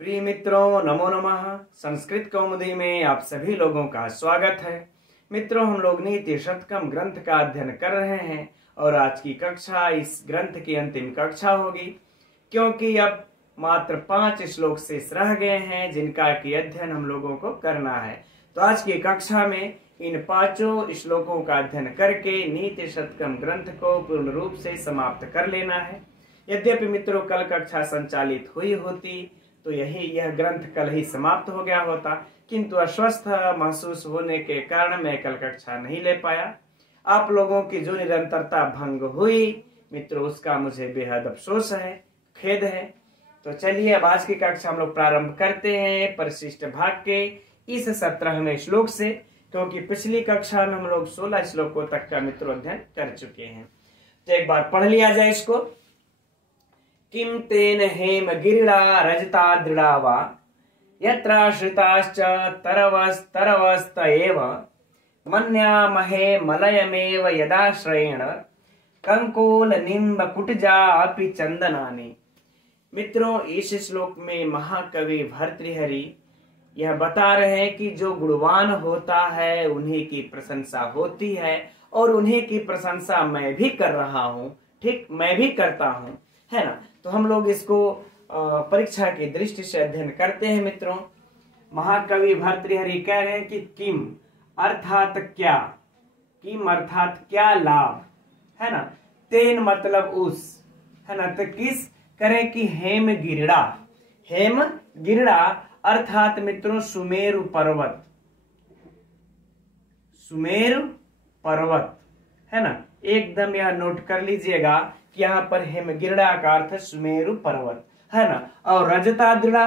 प्रिय मित्रों, नमो नमः। संस्कृत कौमुदी में आप सभी लोगों का स्वागत है। मित्रों, हम लोग नीति शतकम ग्रंथ का अध्ययन कर रहे हैं और आज की कक्षा इस ग्रंथ की अंतिम कक्षा होगी, क्योंकि अब मात्र 5 श्लोक शेष रह गए हैं जिनका की अध्ययन हम लोगों को करना है। तो आज की कक्षा में इन 5 श्लोकों का अध्ययन करके नीति शतकम ग्रंथ को पूर्ण रूप से समाप्त कर लेना है। यद्यपि मित्रों कल कक्षा संचालित हुई होती तो यह ग्रंथ कल ही समाप्त हो गया होता, किंतु अस्वस्थ महसूस होने के कारण मैं कल कक्षा नहीं ले पाया। आप लोगों की जो निरंतरता भंग हुई मित्रों, उसका मुझे बेहद अफसोस है, खेद है। तो चलिए अब आज की कक्षा हम लोग प्रारंभ करते हैं परिशिष्ट भाग के इस 17वें श्लोक से, क्योंकि पिछली कक्षा में हम लोग 16 श्लोकों तक का मित्रों अध्ययन कर चुके हैं। तो एक बार पढ़ लिया जाए इसको। किम तेन हेम गिरिड़ा रजता दृढ़ा वा यत्राश्रिताश्च तरवस्त एव मन्यामहे मलयमेव यदाश्रयेण कंकोल निम्ब कुटजा अपि चंदनानि। मित्रों, इस श्लोक में महाकवि भर्तृहरि यह बता रहे हैं कि जो गुणवान होता है उन्हीं की प्रशंसा होती है और उन्हीं की प्रशंसा मैं भी कर रहा हूँ। ठीक, मैं भी करता हूँ, है ना। तो हम लोग इसको परीक्षा की दृष्टि से अध्ययन करते हैं। मित्रों, महाकवि भर्तृहरि कह रहे हैं कि किम अर्थात क्या, किम अर्थात क्या लाभ, है ना। तेन मतलब उस, है ना। तो किस करें कि हेम गिरिड़ा, हेम गिरिड़ा अर्थात मित्रों सुमेरु पर्वत, सुमेरु पर्वत, है ना। एकदम यह नोट कर लीजिएगा कि यहाँ पर हेमगिरिड़ा का अर्थ सुमेरु पर्वत, है ना। और रजताद्रिड़ा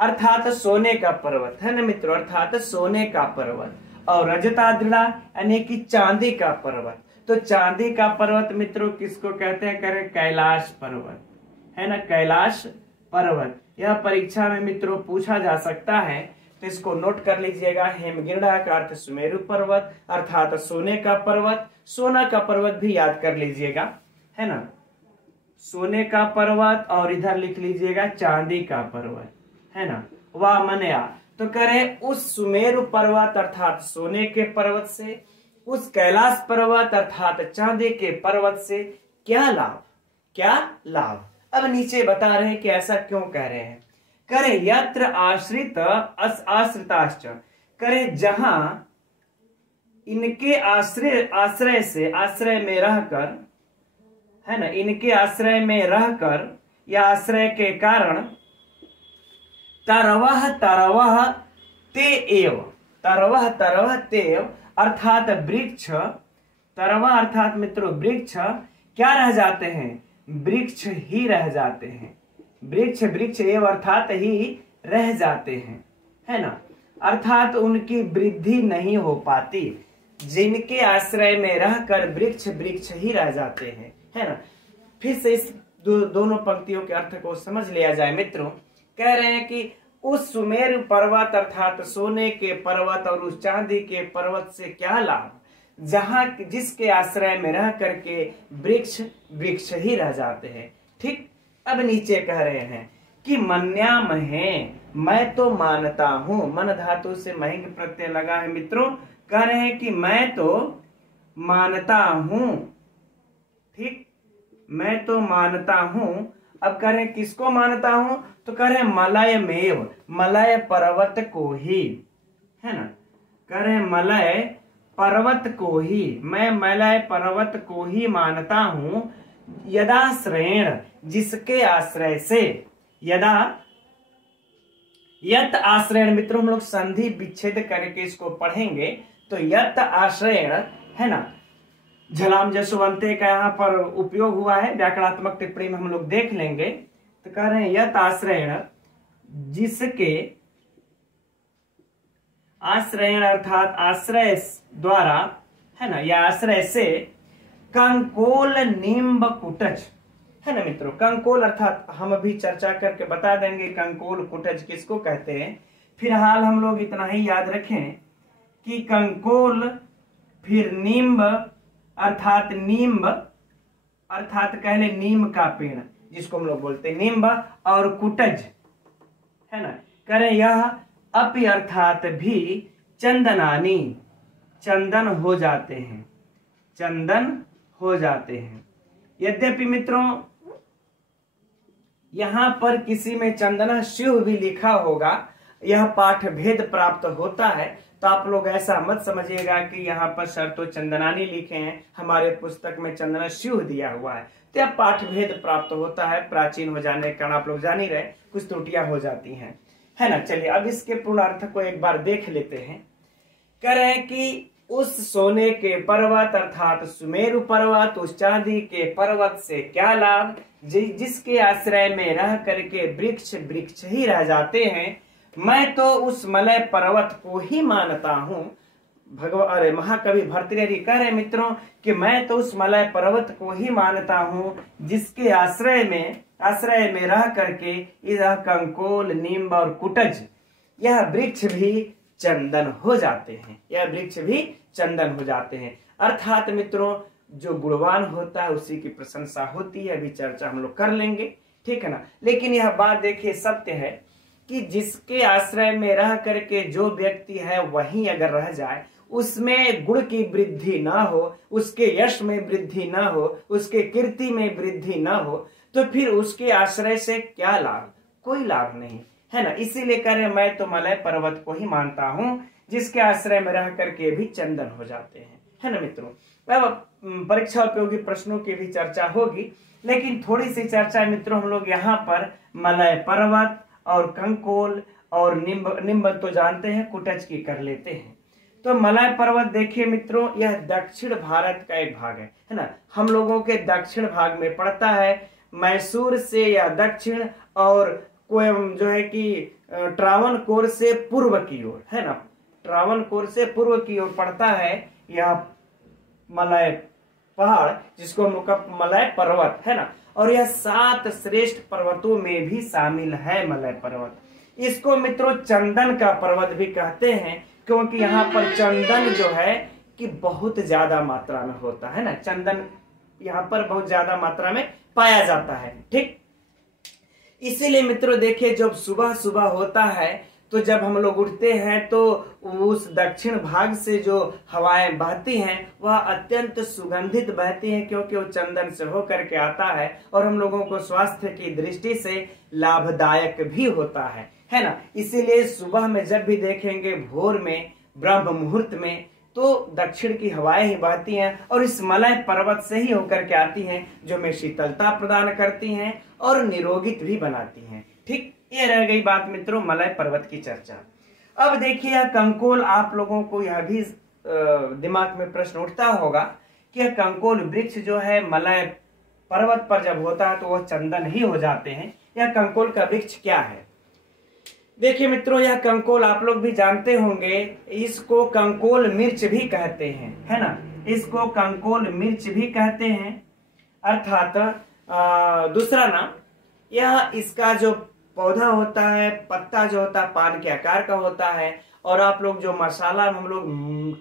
अर्थात सोने का पर्वत, है ना मित्रों, अर्थात सोने का पर्वत। और रजताद्रिड़ा यानी कि चांदी का पर्वत। तो चांदी का पर्वत मित्रों किसको कहते हैं? करें कैलाश पर्वत, है ना, कैलाश पर्वत। यह परीक्षा में मित्रों पूछा जा सकता है, तो इसको नोट कर लीजिएगा। हेमगिरिड़ा का अर्थ सुमेरु पर्वत अर्थात सोने का पर्वत। सोना का पर्वत भी याद कर लीजिएगा, है ना, सोने का पर्वत। और इधर लिख लीजिएगा चांदी का पर्वत, है ना। वाह मनया, तो करें उस सुमेरु पर्वत अर्थात सोने के पर्वत से, उस कैलाश पर्वत अर्थात चांदी के पर्वत से क्या लाभ, क्या लाभ। अब नीचे बता रहे हैं कि ऐसा क्यों कह रहे हैं। करे यत्र आश्रित आश्रिताश्च, करे जहां इनके आश्रय से, आश्रय में रहकर, है ना, इनके आश्रय में रहकर या आश्रय के कारण तरवह तरवह ते एव, तरवह तरवह ते एव अर्थात वृक्ष, तरवह अर्थात मित्रों वृक्ष क्या रह जाते हैं? वृक्ष ही रह जाते हैं। वृक्ष वृक्ष एव अर्थात ही रह जाते हैं, है ना। अर्थात उनकी वृद्धि नहीं हो पाती। जिनके आश्रय में रहकर वृक्ष वृक्ष ही रह जाते हैं, है ना। फिर से इस दोनों पंक्तियों के अर्थ को समझ लिया जाए। मित्रों कह रहे हैं कि उस सुमेरु पर्वत अर्थात सोने के पर्वत और उस चांदी के पर्वत से क्या लाभ, जहां जिसके आश्रय में रह करके वृक्ष वृक्ष ही रह जाते हैं। ठीक, अब नीचे कह रहे हैं कि मन्यामहे, मैं तो मानता हूं। मन धातु से महिंग प्रत्यय लगा है मित्रों। कह रहे हैं कि मैं तो मानता हूं। ठीक, मैं तो मानता हूं। अब कह रहे हैं किसको मानता हूं? तो कह रहे हैं मलयमेव, मलय पर्वत को ही, है ना। कह रहे हैं मलय पर्वत को ही, मैं मलय पर्वत को ही मानता हूं। यदाश्रयेण, जिसके आश्रय से, यदा यत आश्रयण मित्रों हम लोग संधि विच्छेद करके इसको पढ़ेंगे। तो यत आश्रयण, है ना, झलाम जसवंते का यहाँ पर उपयोग हुआ है, व्याकरणात्मक टिप्पणी में हम लोग देख लेंगे। तो कह रहे हैं यत आश्रयण, जिसके आश्रयण अर्थात आश्रय द्वारा, है ना, या आश्रय से कंकोल निम्ब कुटज, है ना मित्रों। कंकोल अर्थात हम अभी चर्चा करके बता देंगे कंकोल कुटज किसको कहते हैं। फिलहाल हम लोग इतना ही याद रखें कि कंकोल, फिर नींब अर्थात नींब अर्थात कह ले नीम का पेड़ जिसको हम लोग बोलते हैं नींब, और कुटज है ना। करें यह अपि अर्थात भी चंदनानी, चंदन हो जाते हैं, चंदन हो जाते हैं। यद्यपि मित्रों यहां पर किसी में चंदना शिव भी लिखा होगा, यह पाठ भेद प्राप्त होता है, तो आप लोग ऐसा मत समझिएगा कि यहाँ पर सर तो चंदनानी लिखे हैं, हमारे पुस्तक में चंदना शिव दिया हुआ है। तो यह पाठ भेद प्राप्त होता है, प्राचीन हो जाने के कारण आप लोग जान ही रहे कुछ त्रुटियां हो जाती हैं, है ना। चलिए अब इसके पूर्ण अर्थ को एक बार देख लेते हैं। कह रहे हैं कि उस सोने के पर्वत अर्थात सुमेरु पर्वत, उस चांदी के पर्वत से क्या लाभ, जिसके आश्रय में रह करके वृक्ष वृक्ष ही रह जाते हैं। मैं तो उस मलय पर्वत को ही मानता हूँ। अरे महाकवि भर्तृहरि कह रहे मित्रों कि मैं तो उस मलय पर्वत को ही मानता हूँ जिसके आश्रय में रह करके यह कंकोल, नींब और कुटज, यह वृक्ष भी चंदन हो जाते हैं, यह वृक्ष भी चंदन हो जाते हैं। अर्थात मित्रों जो गुणवान होता है उसी की प्रशंसा होती है, अभी चर्चा हम लोग कर लेंगे, ठीक है ना। लेकिन यह बात देखिए सत्य है कि जिसके आश्रय में रह करके जो व्यक्ति है वहीं अगर रह जाए, उसमें गुण की वृद्धि ना हो, उसके यश में वृद्धि ना हो, उसके कीर्ति में वृद्धि ना हो, तो फिर उसके आश्रय से क्या लाभ, कोई लाभ नहीं, है ना। इसीलिए कह रहे मैं तो मलय पर्वत को ही मानता हूं जिसके आश्रय में रह करके भी चंदन हो जाते हैं, है ना मित्रों। अब परीक्षा उपयोगी प्रश्नों की भी चर्चा होगी, लेकिन थोड़ी सी चर्चा मित्रों हम लोग यहाँ पर मलय पर्वत और कंकोल और निम्ब तो जानते हैं, कुटज की कर लेते हैं। तो मलय पर्वत देखिए मित्रों यह दक्षिण भारत का एक भाग है ना। हम लोगों के दक्षिण भाग में पड़ता है, मैसूर से या दक्षिण और जो है कि ट्रावनकोर से पूर्व की ओर, है ना, ट्रावनकोर से पूर्व की ओर पड़ता है यह मलय पहाड़, जिसको हम लोग मलय पर्वत, है ना। और यह 7 श्रेष्ठ पर्वतों में भी शामिल है मलय पर्वत। इसको मित्रों चंदन का पर्वत भी कहते हैं, क्योंकि यहाँ पर चंदन जो है कि बहुत ज्यादा मात्रा में होता है ना, चंदन यहाँ पर बहुत ज्यादा मात्रा में पाया जाता है, ठीक। इसीलिए मित्रों देखिए जब सुबह सुबह होता है तो जब हम लोग उठते हैं तो उस दक्षिण भाग से जो हवाएं बहती हैं वह अत्यंत सुगंधित बहती हैं, क्योंकि वो चंदन से होकर के आता है और हम लोगों को स्वास्थ्य की दृष्टि से लाभदायक भी होता है ना। इसीलिए सुबह में जब भी देखेंगे भोर में ब्रह्म मुहूर्त में तो दक्षिण की हवाएं ही बहती हैं और इस मलय पर्वत से ही होकर के आती हैं, जो हमें शीतलता प्रदान करती हैं और निरोगित भी बनाती हैं, ठीक। ये रह गई बात मित्रों मलय पर्वत की चर्चा। अब देखिए यह कंकोल, आप लोगों को यह भी दिमाग में प्रश्न उठता होगा कि यह कंकोल वृक्ष जो है मलय पर्वत पर जब होता है तो वह चंदन ही हो जाते हैं। यह कंकोल का वृक्ष क्या है? देखिए मित्रों यह कंकोल आप लोग भी जानते होंगे, इसको कंकोल मिर्च भी कहते हैं, है ना, इसको कंकोल मिर्च भी कहते हैं। अर्थात दूसरा नाम, यह इसका जो पौधा होता है, पत्ता जो होता है पान के आकार का होता है, और आप लोग जो मसाला हम लोग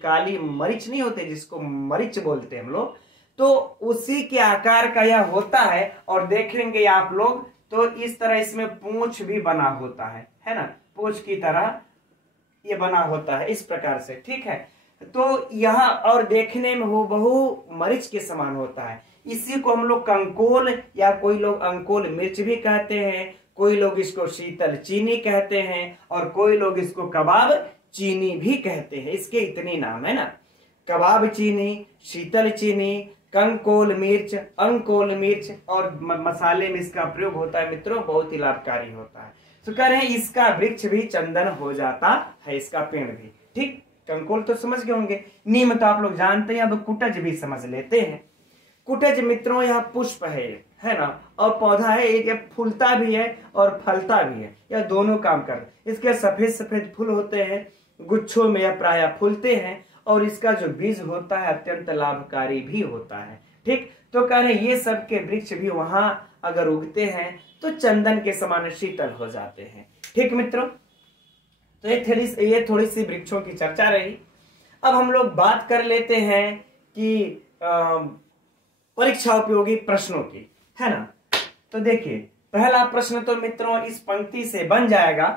काली मरीच नहीं होते जिसको मरीच बोलते हैं हम लोग, तो उसी के आकार का यह होता है। और देखेंगे आप लोग तो इस तरह इसमें पूंछ भी बना होता है ना, पूंछ की तरह ये बना होता है इस प्रकार से, ठीक है। तो यहाँ और देखने में वो बहु मरीच के समान होता है, इसी को हम लोग कंकोल या कोई लोग अंकोल मिर्च भी कहते हैं, कोई लोग इसको शीतल चीनी कहते हैं और कोई लोग इसको कबाब चीनी भी कहते हैं। इसके इतने नाम है ना, कबाब चीनी, शीतल चीनी, कंकोल मिर्च, अंकोल मिर्च, और मसाले में इसका प्रयोग होता है मित्रों, बहुत ही लाभकारी होता है। तो कह रहे हैं इसका वृक्ष भी चंदन हो जाता है, इसका पेड़ भी, ठीक। कंकोल तो समझ गए होंगे, नीम तो आप लोग जानते हैं, अब कुटज भी समझ लेते हैं। कुटज मित्रों यह पुष्प है ना, और पौधा है, एक फूलता भी है और फलता भी है, यह दोनों काम कर। इसके सफेद सफेद फूल होते हैं, गुच्छों में यह प्रायः फूलते हैं, और इसका जो बीज होता है अत्यंत लाभकारी भी होता है, ठीक। तो कह रहे ये सब के वृक्ष भी वहां अगर उगते हैं तो चंदन के समान शीतल हो जाते हैं, ठीक मित्रों। तो ये थोड़ी सी वृक्षों की चर्चा रही। अब हम लोग बात कर लेते हैं कि परीक्षा उपयोगी प्रश्नों की, है ना। तो देखिए पहला प्रश्न तो मित्रों इस पंक्ति से बन जाएगा,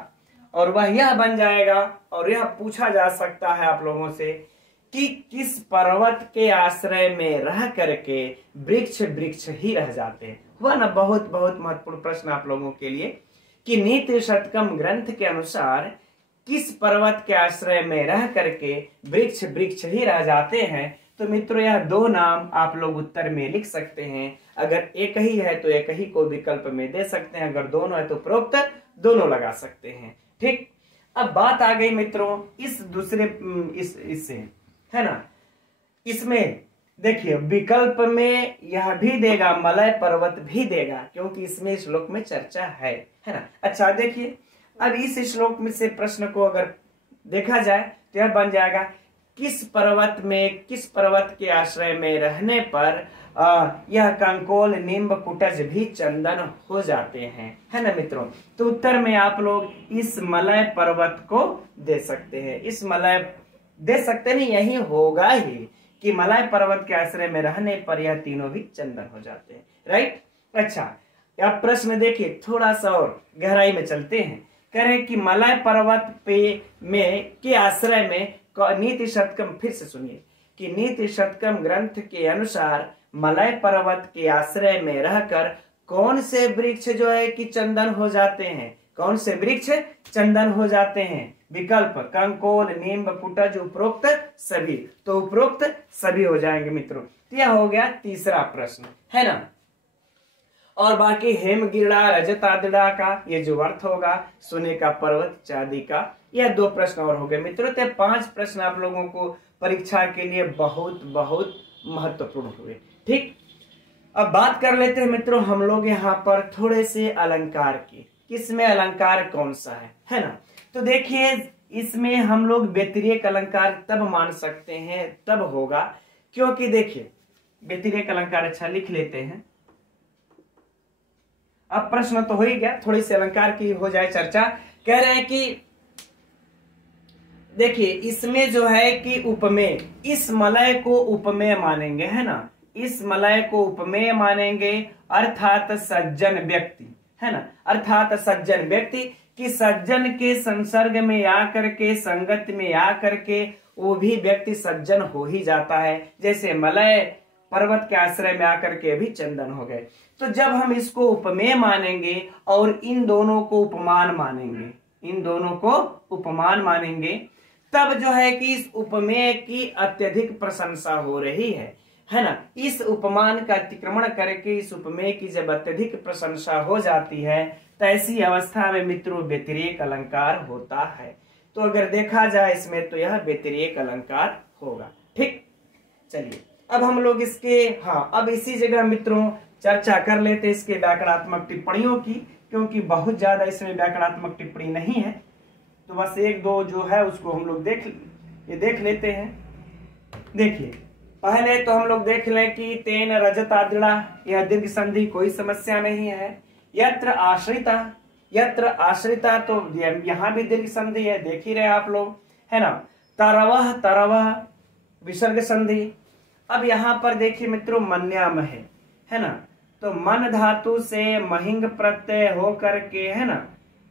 और वह यह बन जाएगा, और यह पूछा जा सकता है आप लोगों से कि किस पर्वत के आश्रय में रह करके वृक्ष वृक्ष ही रह जाते हैं। हुआ ना बहुत बहुत महत्वपूर्ण प्रश्न आप लोगों के लिए कि नीति शतकम ग्रंथ के अनुसार किस पर्वत के आश्रय में रह करके वृक्ष वृक्ष ही रह जाते हैं। तो मित्रों यह दो नाम आप लोग उत्तर में लिख सकते हैं। अगर एक ही है तो एक ही को विकल्प में दे सकते हैं, अगर दोनों है तो उपरोक्त दोनों लगा सकते हैं। ठीक, अब बात आ गई मित्रों इस दूसरे इससे, है ना। इसमें देखिए विकल्प में यह भी देगा, मलय पर्वत भी देगा, क्योंकि इसमें श्लोक में चर्चा है ना। अच्छा देखिए, अब इस श्लोक में से प्रश्न को अगर देखा जाए तो यह बन जाएगा किस पर्वत के आश्रय में रहने पर यह कंकोल नींब कुटज भी चंदन हो जाते हैं, है ना मित्रों। तो उत्तर में आप लोग इस मलय पर्वत को दे सकते हैं। इस मलय दे सकते नहीं, यही होगा ही कि मलय पर्वत के आश्रय में रहने पर यह तीनों भी चंदन हो जाते हैं। राइट। अच्छा, अब प्रश्न देखिए थोड़ा सा और गहराई में चलते हैं। कह रहे हैं कि मलय पर्वत के आश्रय में नीति शतकम, फिर से सुनिए कि नीति शतकम ग्रंथ के अनुसार मलय पर्वत के आश्रय में रहकर कौन से वृक्ष जो है कि चंदन हो जाते हैं, कौन से वृक्ष चंदन हो जाते हैं। विकल्प कंकोल नींब कुटज उपरोक्त सभी, तो उपरोक्त सभी हो जाएंगे मित्रों। तो यह हो गया तीसरा प्रश्न, है ना। और बाकी हेमगिरा रजतादड़ा का ये जो अर्थ होगा, सोने का पर्वत चांदी का, यह दो प्रश्न और हो गए मित्रों। तो 5 प्रश्न आप लोगों को परीक्षा के लिए बहुत बहुत महत्वपूर्ण हुए। ठीक, अब बात कर लेते हैं मित्रों हम लोग यहाँ पर थोड़े से अलंकार की। किसमें अलंकार कौन सा है ना। तो देखिए इसमें हम लोग व्यतिरेक अलंकार तब मान सकते हैं, तब होगा क्योंकि देखिए व्यतिरेक अलंकार, अच्छा लिख लेते हैं। अब प्रश्न तो हो ही गया, थोड़ी सी अलंकार की हो जाए चर्चा। कह रहे हैं कि देखिए इसमें जो है कि उपमेय, इस मलय को उपमेय मानेंगे, है ना। इस मलय को उपमेय मानेंगे, अर्थात सज्जन व्यक्ति, है ना। अर्थात सज्जन व्यक्ति कि सज्जन के संसर्ग में आकर के, संगत में आकर के वो भी व्यक्ति सज्जन हो ही जाता है। जैसे मलय पर्वत के आश्रय में आकर के भी चंदन हो गए। तो जब हम इसको उपमेय मानेंगे और इन दोनों को उपमान मानेंगे, इन दोनों को उपमान मानेंगे, तब जो है कि इस उपमेय की अत्यधिक प्रशंसा हो रही है ना। इस उपमान का अतिक्रमण करके इस उपमेय की जब अत्यधिक प्रशंसा हो जाती है तो ऐसी अवस्था में मित्रों व्यतिरेक अलंकार होता है। तो अगर देखा जाए इसमें तो यह व्यतिरेक अलंकार होगा। ठीक, चलिए अब हम लोग इसके अब इसी जगह मित्रों चर्चा कर लेते हैं इसके व्याकरणात्मक टिप्पणियों की, क्योंकि बहुत ज्यादा इसमें व्याकरणात्मक टिप्पणी नहीं है। तो बस एक दो जो है उसको हम लोग देख लेते हैं। देखिए पहले तो हम लोग देख लें कि तेन रजतादृढ़ा, यह दीर्घ संधि कोई समस्या नहीं है। यत्र आश्रिता तो यहाँ भी दीर्घ संधि है, देख ही रहे आप लोग, है ना। तरवह विसर्ग संधि। अब यहाँ पर देखिए मित्रों मन्याम है ना। तो मन धातु से महिंग प्रत्यय हो करके, है ना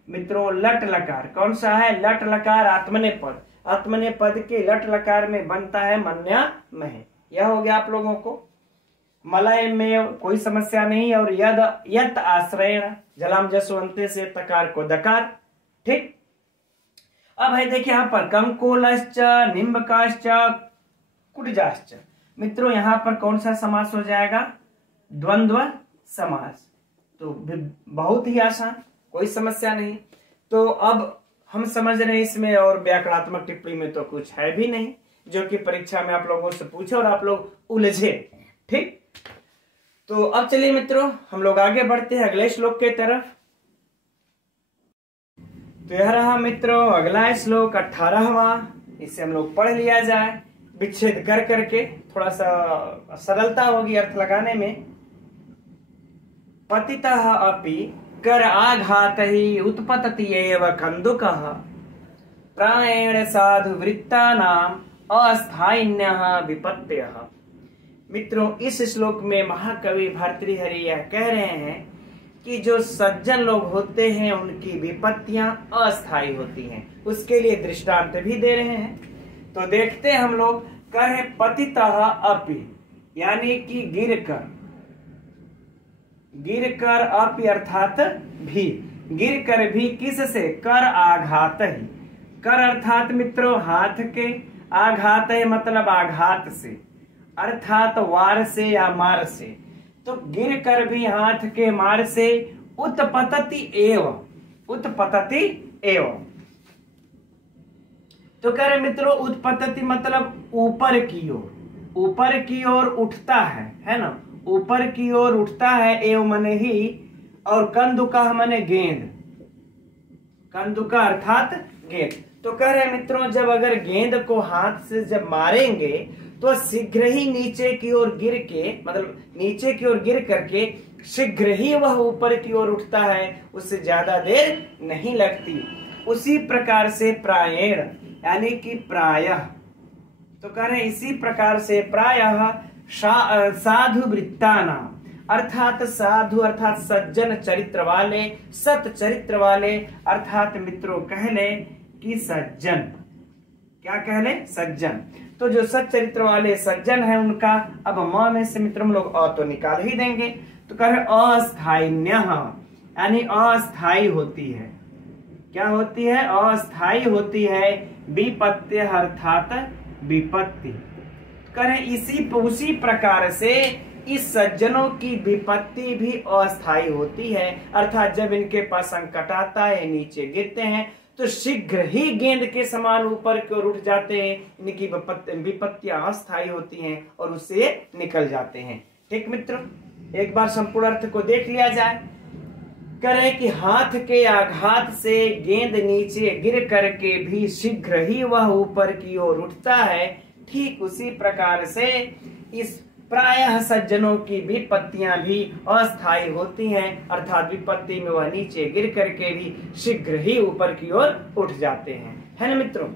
मित्रों, लट लकार कौन सा है, लट लकार आत्मनेपद, आत्मनेपद के लट लकार में बनता है मन्याम है। यह हो गया आप लोगों को। मलय में कोई समस्या नहीं। और यत आश्रय जलाम जसवंते से तकार को दकार। ठीक, अब है देखिए यहाँ पर कंकोलश्च निम्बकाश्च कुटजाश्च। मित्रों यहाँ पर कौन सा समास हो जाएगा, द्वंद्व समास। तो बहुत ही आसान, कोई समस्या नहीं। तो अब हम समझ रहे हैं इसमें, और व्याकरणात्मक टिप्पणी में तो कुछ है भी नहीं जो कि परीक्षा में आप लोगों से पूछे और आप लोग उलझे। ठीक, तो अब चलिए मित्रों हम लोग आगे बढ़ते हैं अगले श्लोक के तरफ। तो यह रहा मित्रों अगला श्लोक 18वां, इसे हम लोग पढ़ लिया जाए विच्छेद कर करके, थोड़ा सा सरलता होगी अर्थ लगाने में। पतितः अपि कर आघात ही उत्पतति एव कंदुकः प्रायेण साधु वृत्तानाम अस्थायिन्यः विपत्त्यः। मित्रों इस श्लोक में महाकवि भर्तृहरि यह कह रहे हैं कि जो सज्जन लोग होते हैं उनकी विपत्तियां अस्थायी होती हैं। उसके लिए दृष्टांत भी दे रहे हैं। तो देखते हैं हम लोग, कहे पतितः अपि, यानी कि गिर कर अपि अर्थात भी, गिर कर भी किससे, कर आघात ही। कर अर्थात मित्रों हाथ के, आघात है मतलब आघात से, अर्थात वार से या मार से। तो गिर कर भी हाथ के मार से, उत्पतति एवं। तो कह रहे मित्रों उत्पतति मतलब ऊपर की ओर उठता है ना, ऊपर की ओर उठता है, एवं मने ही, और कंदुका मने गेंद, कंदुका अर्थात गेंद। तो कह रहे मित्रों जब अगर गेंद को हाथ से जब मारेंगे तो शीघ्र ही नीचे की ओर गिर के, मतलब नीचे की ओर गिर करके शीघ्र ही वह ऊपर की ओर उठता है, उससे ज्यादा देर नहीं लगती। उसी प्रकार से प्रायेण यानी कि प्रायः, तो कह रहे इसी प्रकार से प्रायः साधु वृत्तानाम, अर्थात साधु अर्थात सज्जन चरित्र वाले, सत चरित्र वाले, अर्थात मित्रों कह ले कि सज्जन, क्या कह ले, सज्जन। तो जो सच्चरित्र वाले सज्जन है उनका, अब म में से मित्रों हम लोग अ तो निकाल ही देंगे। तो कह रहे अस्थायिन्य, यानी अस्थायी होती है, क्या होती है, अस्थायी होती है। विपत्ति अर्थात विपत्ति, करें उसी प्रकार से इस सज्जनों की विपत्ति भी अस्थायी होती है, अर्थात जब इनके पास संकट आता है, नीचे गिरते हैं तो शीघ्र ही गेंद के समान ऊपर की ओर उठ जाते हैं। इनकी विपत्तियां अस्थायी होती हैं और उससे निकल जाते हैं। ठीक मित्रों, एक बार संपूर्ण अर्थ को देख लिया जाए। करें कि हाथ के आघात से गेंद नीचे गिर करके भी शीघ्र ही वह ऊपर की ओर उठता है, ठीक उसी प्रकार से इस प्रायः सज्जनों की विपत्तियां भी अस्थायी होती हैं, अर्थात विपत्ति में वह नीचे गिर करके भी शीघ्र ही ऊपर की ओर उठ जाते हैं, है ना मित्रों।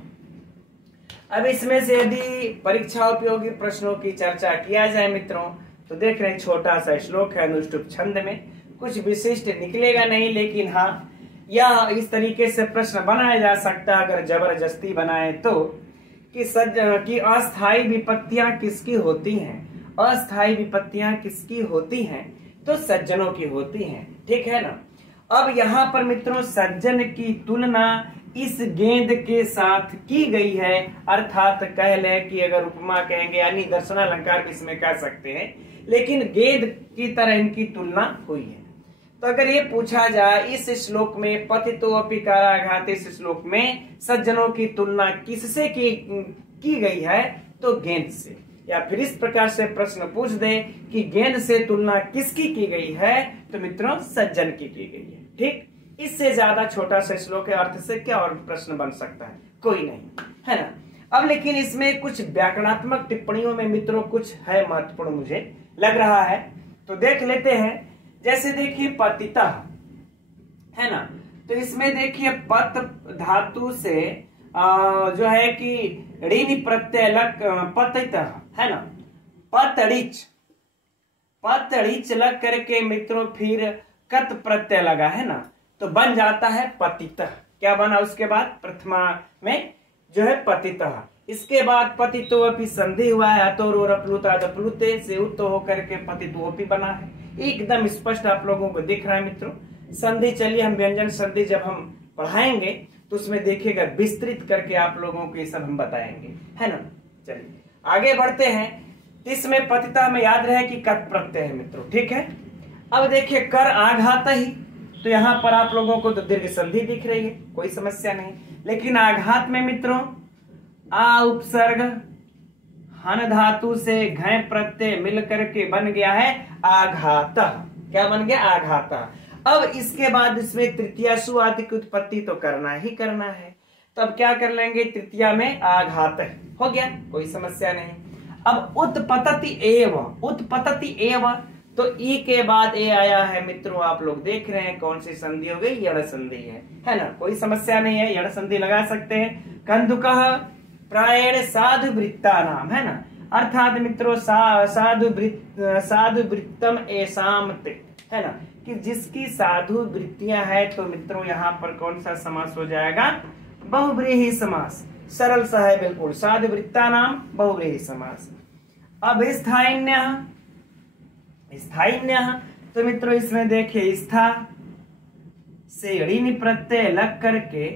अब इसमें से यदि परीक्षा उपयोगी प्रश्नों की चर्चा किया जाए मित्रों, तो देख रहे हैं छोटा सा श्लोक है अनुष्टुप छंद में, कुछ विशिष्ट निकलेगा नहीं, लेकिन हाँ यह इस तरीके से प्रश्न बनाया जा सकता है अगर जबरदस्ती बनाए तो, कि अस्थायी विपत्तियां किसकी होती हैं, अस्थायी विपत्तियां किसकी होती हैं, तो सज्जनों की होती हैं, ठीक है ना। अब यहाँ पर मित्रों सज्जन की तुलना इस गेंद के साथ की गई है, अर्थात कह ले कि अगर उपमा कहेंगे यानी दर्शनालंकार भी इसमें कह सकते हैं, लेकिन गेंद की तरह इनकी तुलना हुई है। तो अगर ये पूछा जाए इस श्लोक में पतितो अपि काराघात, इस श्लोक में सज्जनों की तुलना किससे की गई है, तो गेंद से। या फिर इस प्रकार से प्रश्न पूछ दे कि गेंद से तुलना किसकी की गई है, तो मित्रों सज्जन की गई है। ठीक, इससे ज्यादा छोटा सा श्लोक के अर्थ से क्या और प्रश्न बन सकता है, कोई नहीं, है ना। अब लेकिन इसमें कुछ व्याकरणात्मक टिप्पणियों में मित्रों कुछ है महत्वपूर्ण मुझे लग रहा है, तो देख लेते हैं। जैसे देखिए पतिता है ना, तो इसमें देखिए पत धातु से जो है कि ऋणी प्रत्यय लग पतित है ना, पतड़िच लग करके मित्रों फिर कत प्रत्यय लगा है ना, तो बन जाता है पतित। क्या बना उसके बाद, प्रथमा में जो है पतित, इसके बाद पतितो अपि संधि हुआ है, अतोरोरप्लुते से उत्त होकर के पतितोपि बना है। एकदम स्पष्ट आप लोगों को दिख रहा है मित्रों। संधि चलिए हम व्यंजन संधि जब हम पढ़ाएंगे तो उसमें देखिएगा विस्तृत करके आप लोगों को ये सब हम बताएंगे, है ना। चलिए आगे बढ़ते हैं। इसमें पतिता में याद रहे कि कत प्रत्यय है मित्रों, ठीक है। अब देखिए कर आघात ही, तो यहाँ पर आप लोगों को तो दीर्घ संधि दिख रही है, कोई समस्या नहीं, लेकिन आघात में मित्रों आ उपसर्ग हन धातु से घय प्रत्यय मिल करके बन गया है आघात। क्या बन गया, आघात। अब इसके बाद इसमें तृतीया सु आदि की उत्पत्ति तो करना ही करना है, तब क्या कर लेंगे, तृतीया में आघात हो गया, कोई समस्या नहीं। अब उत्पतति एव, तो ई के बाद ए आया है मित्रों, आप लोग देख रहे हैं कौन सी संधि हो गई, यड़ संधि है ना, कोई समस्या नहीं है, यड़ संधि लगा सकते हैं। कंदुकः प्रायेण साधु वृत्ता नाम, है ना, अर्थात मित्रों साधु वृत्तम एसाम ते, है ना, कि जिसकी साधु वृत्तियां है, तो मित्रों यहाँ पर कौन सा समास हो जाएगा? बहुव्रीहि समास। सरल सा है बिल्कुल, साधु वृत्ता नाम बहुव्रीहि समास। अब स्थायिन्य, स्थायिन्य तो मित्रों इसमें देखिए स्था से ऋणी प्रत्यय लग करके,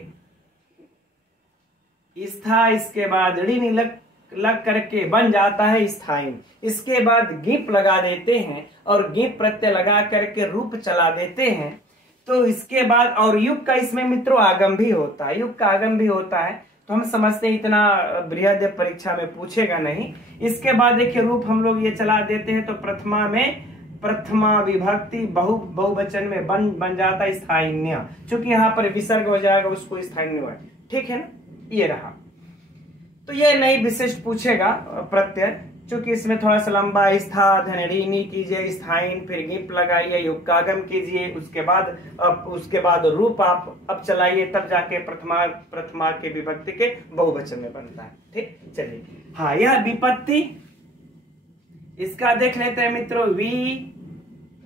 स्था इसके बाद ऋणी लग करके बन जाता है स्थायी। इसके बाद गिप लगा देते हैं और गिप प्रत्यय लगा करके रूप चला देते हैं। तो इसके बाद और युग का इसमें मित्रों आगम भी होता है, युग का आगम भी होता है। तो हम समझते हैं इतना बृहद परीक्षा में पूछेगा नहीं। इसके बाद देखिए रूप हम लोग ये चला देते हैं, तो प्रथमा में प्रथमा विभक्ति बहुवचन में बन जाता है स्थायिन्य। चूंकि यहाँ पर विसर्ग हो जाएगा उसको स्थायिन्य है, ठीक है ना, ये रहा। तो ये नहीं विशिष्ट पूछेगा प्रत्यय, चूंकि इसमें थोड़ा सा लंबा स्था धनऋणी कीजिए, स्थायीन, फिर गिप लगाइए, युग का आगम कीजिए, उसके बाद रूप आप अब चलाइए, तब जाके प्रथमा के विभक्ति के बहुवचन में बनता है। ठीक, चलिए। हाँ, यह विपत्ति, इसका देख लेते हैं मित्रों। वी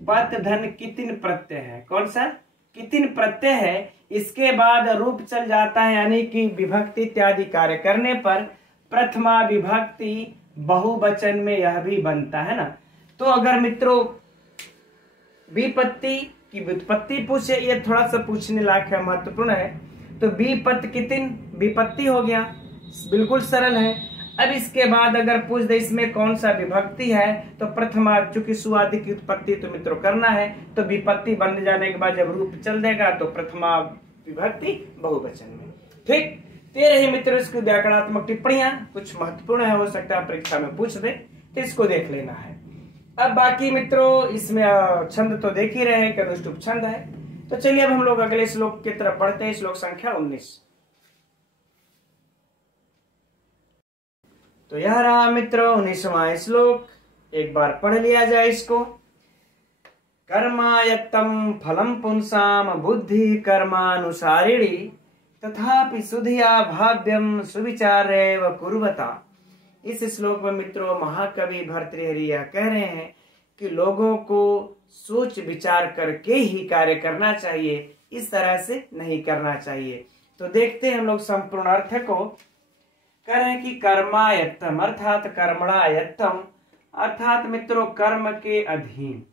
पत धन कितिन प्रत्यय है, कौन सा? कितिन प्रत्यय है। इसके बाद रूप चल जाता है, यानी कि विभक्ति इत्यादि कार्य करने पर प्रथमा विभक्ति बहुवचन में यह भी बनता है ना। तो अगर मित्रों विपत्ति की व्युत्पत्ति पूछे, ये थोड़ा सा पूछने लायक है, महत्वपूर्ण है। तो विपत्ति कितिन विपत्ति हो गया, बिल्कुल सरल है। अब इसके बाद अगर पूछ दे इसमें कौन सा विभक्ति है, तो प्रथमा, चूंकि सुआदि की उत्पत्ति तो मित्रों करना है, तो विपत्ति बन जाने के बाद जब रूप चल देगा तो प्रथमा विभक्ति बहुवचन में। ठीक, तेरे ही मित्रों इसकी व्याकरणात्मक टिप्पणियां कुछ महत्वपूर्ण है, हो सकता है परीक्षा में पूछ दे, तो इसको देख लेना है। अब बाकी मित्रों इसमें छंद तो देख ही रहे हैं कि अनुष्टुप छंद है। तो चलिए अब हम लोग अगले श्लोक की तरफ बढ़ते हैं, श्लोक संख्या 19। तो यह रहा मित्रों 19वां श्लोक, एक बार पढ़ लिया जाए इसको। कर्मायत्तम फलम पुंसाम बुद्धि कर्मानुसारिणी तथापि सुधिया भाव्यम सुविचारेव कुर्वता। इस श्लोक में मित्रों महाकवि भर्तृहरि यह कह रहे हैं कि लोगों को सोच विचार करके ही कार्य करना चाहिए, इस तरह से नहीं करना चाहिए। तो देखते हैं हम लोग संपूर्ण अर्थ को। कह रहे हैं कि कर्मायत्तम अर्थात कर्मणायत्तम अर्थात मित्रों कर्म के अधीन,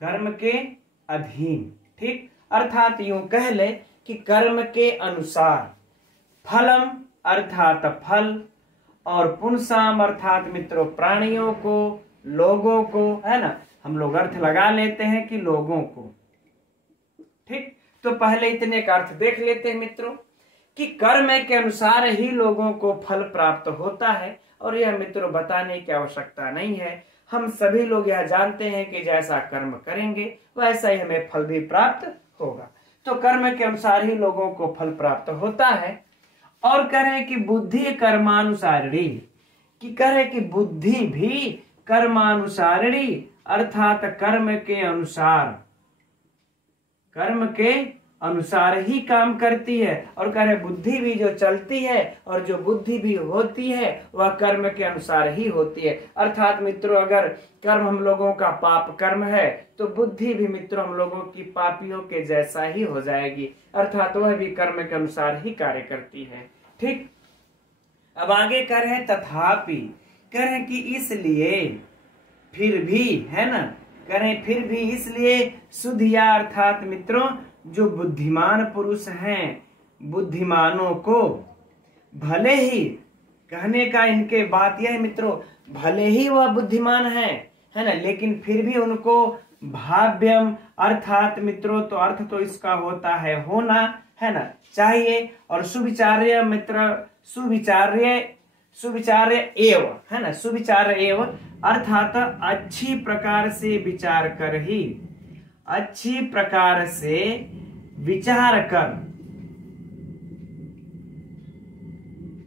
कर्म के अधीन। ठीक, अर्थात यूं कह ले कि कर्म के अनुसार, फलम अर्थात फल, और पुंसाम अर्थात मित्रों प्राणियों को, लोगों को, है ना, हम लोग अर्थ लगा लेते हैं कि लोगों को। ठीक, तो पहले इतने का अर्थ देख लेते हैं मित्रों कि कर्म के अनुसार ही लोगों को फल प्राप्त होता है, और यह मित्रों बताने की आवश्यकता नहीं है। हम सभी लोग यह जानते हैं कि जैसा कर्म करेंगे वैसा ही हमें फल भी प्राप्त होगा। तो कर्म के अनुसार ही लोगों को फल प्राप्त होता है। और कह रहे हैं कि बुद्धि कर्मानुसारिणी, कि कह रहे कि बुद्धि भी कर्मानुसारिणी अर्थात कर्म के अनुसार, कर्म के अनुसार ही काम करती है। और कह रहे बुद्धि भी जो चलती है और जो बुद्धि भी होती है वह कर्म के अनुसार ही होती है। अर्थात मित्रों अगर कर्म हम लोगों का पाप कर्म है तो बुद्धि भी मित्रों हम लोगों की पापियों के जैसा ही हो जाएगी, अर्थात वह भी कर्म के अनुसार ही कार्य करती है। ठीक, अब आगे कह रहे हैं तथापि, कह रहे हैं कि इसलिए, फिर भी, है ना, कह रहे हैं फिर भी इसलिए सुधिया अर्थात मित्रों जो बुद्धिमान पुरुष हैं, बुद्धिमानों को, भले ही, कहने का इनके बात यह है मित्रों, भले ही वह बुद्धिमान है ना, लेकिन फिर भी उनको भाव्यम अर्थात मित्रों, तो अर्थ तो इसका होता है होना, है ना, चाहिए। और सुविचार्य मित्र, सुविचार्य एव, है ना, सुविचार एव अर्थात अच्छी प्रकार से विचार कर ही, अच्छी प्रकार से विचार कर,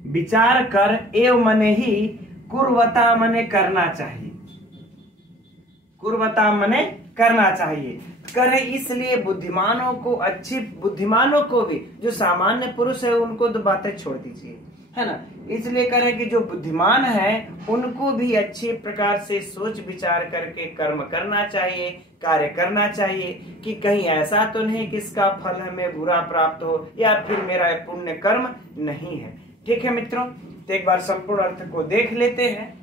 विचार कर, एव मने ही, कुर्वता मने करना चाहिए, कुर्वता मने करना चाहिए। करे इसलिए बुद्धिमानों को, अच्छी बुद्धिमानों को भी, जो सामान्य पुरुष है उनको तो बातें छोड़ दीजिए, है ना। इसलिए करें कि जो बुद्धिमान है उनको भी अच्छी प्रकार से सोच विचार करके कर्म करना चाहिए, कार्य करना चाहिए, कि कहीं ऐसा तो नहीं कि इसका फल हमें बुरा प्राप्त हो या फिर मेरा पुण्य कर्म नहीं है। ठीक है मित्रों, तो एक बार संपूर्ण अर्थ को देख लेते हैं।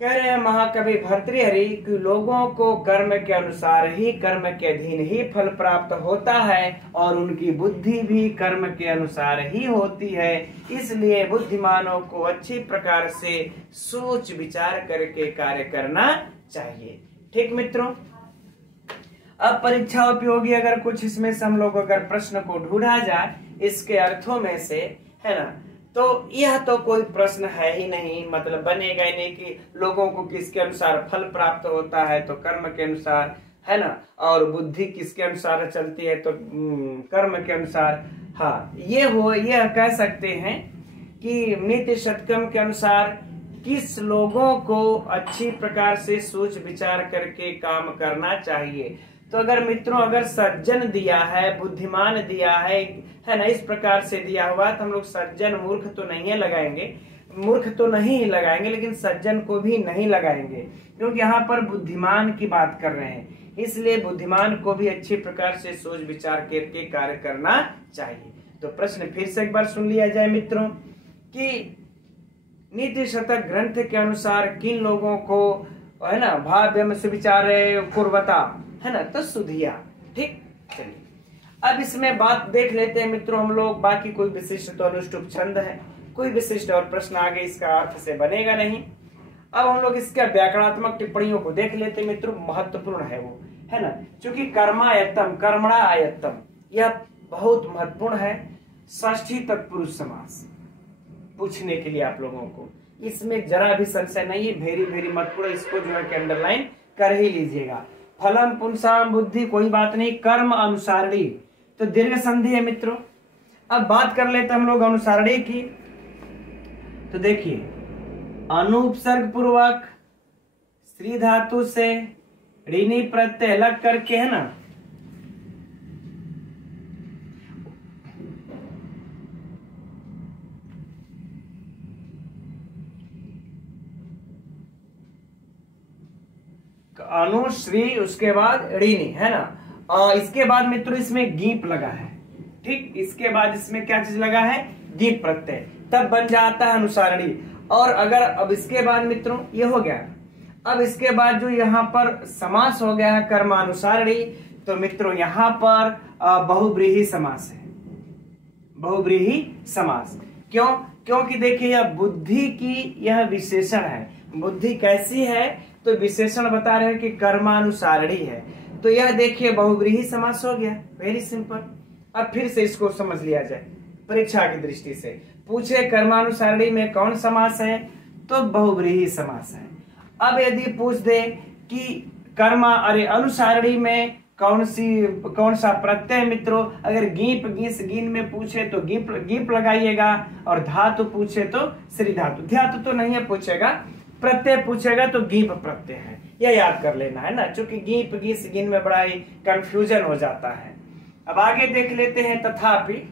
कह रहे हैं महाकवि भर्तृहरि कि लोगों को कर्म के अनुसार ही, कर्म के अधीन ही फल प्राप्त होता है और उनकी बुद्धि भी कर्म के अनुसार ही होती है। इसलिए बुद्धिमानों को अच्छी प्रकार से सोच विचार करके कार्य करना चाहिए। ठीक मित्रों, अब परीक्षा उपयोगी अगर कुछ इसमें से हम लोग अगर प्रश्न को ढूंढा जाए इसके अर्थों में से, है ना, तो यह तो कोई प्रश्न है ही नहीं, मतलब बनेगा ही नहीं कि लोगों को किसके अनुसार फल प्राप्त होता है, तो कर्म के अनुसार, है ना, और बुद्धि किसके अनुसार चलती है, तो कर्म के अनुसार। हाँ, यह कह सकते हैं कि नीति शतकम के अनुसार किस लोगों को अच्छी प्रकार से सोच विचार करके काम करना चाहिए। तो अगर मित्रों अगर सज्जन दिया है, बुद्धिमान दिया है ना, इस प्रकार से दिया हुआ, तो हम लोग सज्जन मूर्ख तो नहीं लगाएंगे, मूर्ख तो नहीं लगाएंगे, लेकिन सज्जन को भी नहीं लगाएंगे, क्योंकि यहाँ पर बुद्धिमान की बात कर रहे हैं। इसलिए बुद्धिमान को भी अच्छी प्रकार से सोच विचार करके कार्य करना चाहिए। तो प्रश्न फिर से एक बार सुन लिया जाए मित्रों कि नीति शतक ग्रंथ के अनुसार किन लोगों को, है ना, भाव्यम सुविचार कुर्वता, है ना, तो सुधिया। ठीक, चलिए अब इसमें बात देख लेते हैं मित्रों हम लोग। बाकी कोई विशिष्ट तो अनुष्टुप छंद है, कोई विशिष्ट और प्रश्न आगे इसका अर्थ से बनेगा नहीं। अब हम लोग इसका व्याकरणात्मक टिप्पणियों को देख लेते हैं मित्रों, महत्वपूर्ण है वो, है ना, क्योंकि कर्मायत्तम, कर्मणा आयत्तम, यह बहुत महत्वपूर्ण है। षष्ठी तत्पुरुष समास पूछने के लिए आप लोगों को, इसमें जरा भी संशय नहीं है, वेरी वेरी महत्वपूर्ण, इसको जो है कि अंडरलाइन कर ही लीजिएगा। फलम पुंसाम बुद्धि, कोई बात नहीं, कर्म अनुसारणी, तो दीर्घ संधि है मित्रों। अब बात कर लेते हम लोग अनुसारणी की, तो देखिए अनुपसर्ग पूर्वक स्त्री धातु से ऋणी प्रत्यय लग करके, है ना, अनुश्री, उसके बाद ऋणी, है ना, और इसके बाद मित्रों इसमें गीप लगा है। ठीक, इसके बाद इसमें क्या चीज लगा है, गीप प्रत्यय, तब बन जाता है अनुसारणी। और अगर अब इसके बाद मित्रों ये हो गया, अब इसके बाद जो यहाँ पर समास हो गया है कर्मानुसारणी, तो मित्रों यहाँ पर बहुव्रीहि समास है, बहुव्रीहि समास। क्यों? क्योंकि देखिए यह बुद्धि की यह विशेषण है। बुद्धि कैसी है, तो विशेषण बता रहे हैं कि कर्मानुसारणी है, तो यह देखिए बहुव्रीहि समास हो गया, वेरी सिंपल। अब फिर से इसको समझ लिया जाए परीक्षा की दृष्टि से, पूछे कर्मानुसारणी में कौन समास है, तो बहुव्रीहि समास है। अब यदि पूछ दे कि अनुसारणी में कौन सा प्रत्यय मित्रों, अगर गीप गीस गीन में पूछे तो गीप लगाइएगा, और धातु पूछे तो श्री धातु, धातु तो नहीं है पूछेगा, प्रत्यय पूछेगा तो गीप प्रत्यय है, यह याद कर लेना है ना, क्योंकि गीप गीस गिन में बड़ा ही कंफ्यूजन हो जाता है। अब आगे देख लेते हैं तथापि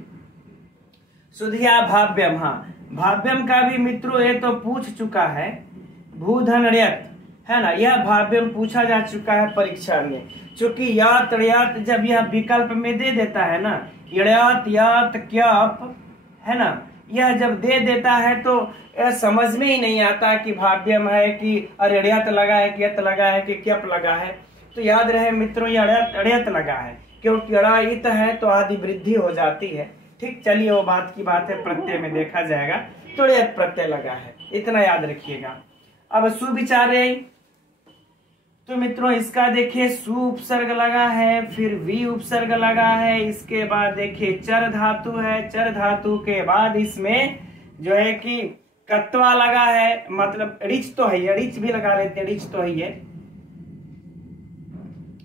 सुधिया भाव्यम। हाँ, भाव्यम का भी मित्रों ये तो पूछ चुका है, भूधन ण्यत, है ना, यह भाव्यम पूछा जा चुका है परीक्षा में, क्योंकि यात ण्यत जब यह विकल्प में दे देता है ना, यात यात क्यप, है ना, यह जब दे देता है तो यह समझ में ही नहीं आता कि भाव्यम है कि अण्यत लगा है कि यत लगा है कि क्यप लगा है। तो याद रहे मित्रों ये अण्यत लगा है, क्योंकि अड़ाइत है तो आदि वृद्धि हो जाती है। ठीक, चलिए वो बात की बात है, प्रत्यय में देखा जाएगा तो अण्यत प्रत्यय लगा है, इतना याद रखिएगा। अब सुविचारे, तो मित्रों इसका देखिए सु उपसर्ग लगा है, फिर वी उपसर्ग लगा है, इसके बाद देखिए चर धातु है, चर धातु के बाद इसमें जो है कि कत्वा लगा है, मतलब रिच तो है, रिच भी लगा लेते हैं, रिच तो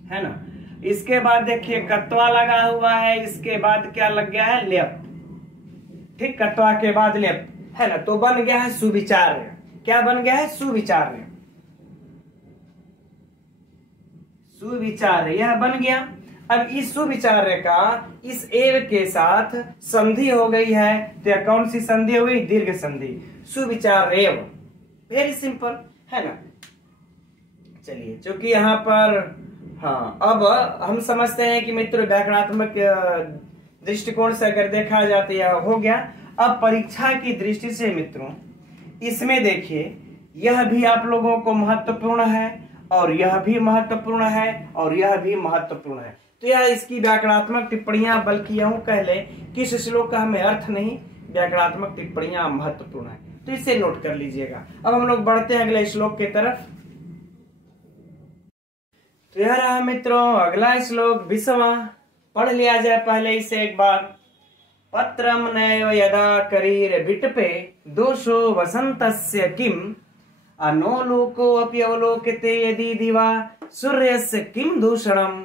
है ना। इसके बाद देखिए कत्वा लगा हुआ है, इसके बाद क्या लग गया है, लेप। ठीक, कत्वा के बाद लेप, है ना, तो बन गया है सुविचार्य। क्या बन गया है, सुविचार्य, सुविचार्य यह बन गया। अब इस सुविचार्य का इस एव के साथ संधि हो गई है, तो यह कौन सी संधि हो गई? दीर्घ संधि, सुविचार्य। वेरी सिंपल है ना। चलिए, चूंकि यहाँ पर हाँ, अब हम समझते हैं कि मित्रों व्याकरणात्मक दृष्टिकोण से अगर देखा जाता है हो गया। अब परीक्षा की दृष्टि से मित्रों इसमें देखिए, यह भी आप लोगों को महत्वपूर्ण है और यह भी महत्वपूर्ण है और यह भी महत्वपूर्ण है। तो यह इसकी व्याकरणात्मक टिप्पणियां, बल्कि यूं कह ले कि इस श्लोक का हमें अर्थ नहीं, व्याकरणात्मक टिप्पणियां महत्वपूर्ण है, तो इसे नोट कर लीजिएगा। अब हम लोग बढ़ते हैं अगले श्लोक की तरफ। तो यह रहा मित्रों अगला श्लोक 20वां, पढ़ लिया जाए पहले इसे एक बार। पत्रम नैव यदा करीर विटपे दोषो वसंतस्य किम अनोलोको अपि अवलोकते यदि दिवा सूर्यस्य किम दूषणम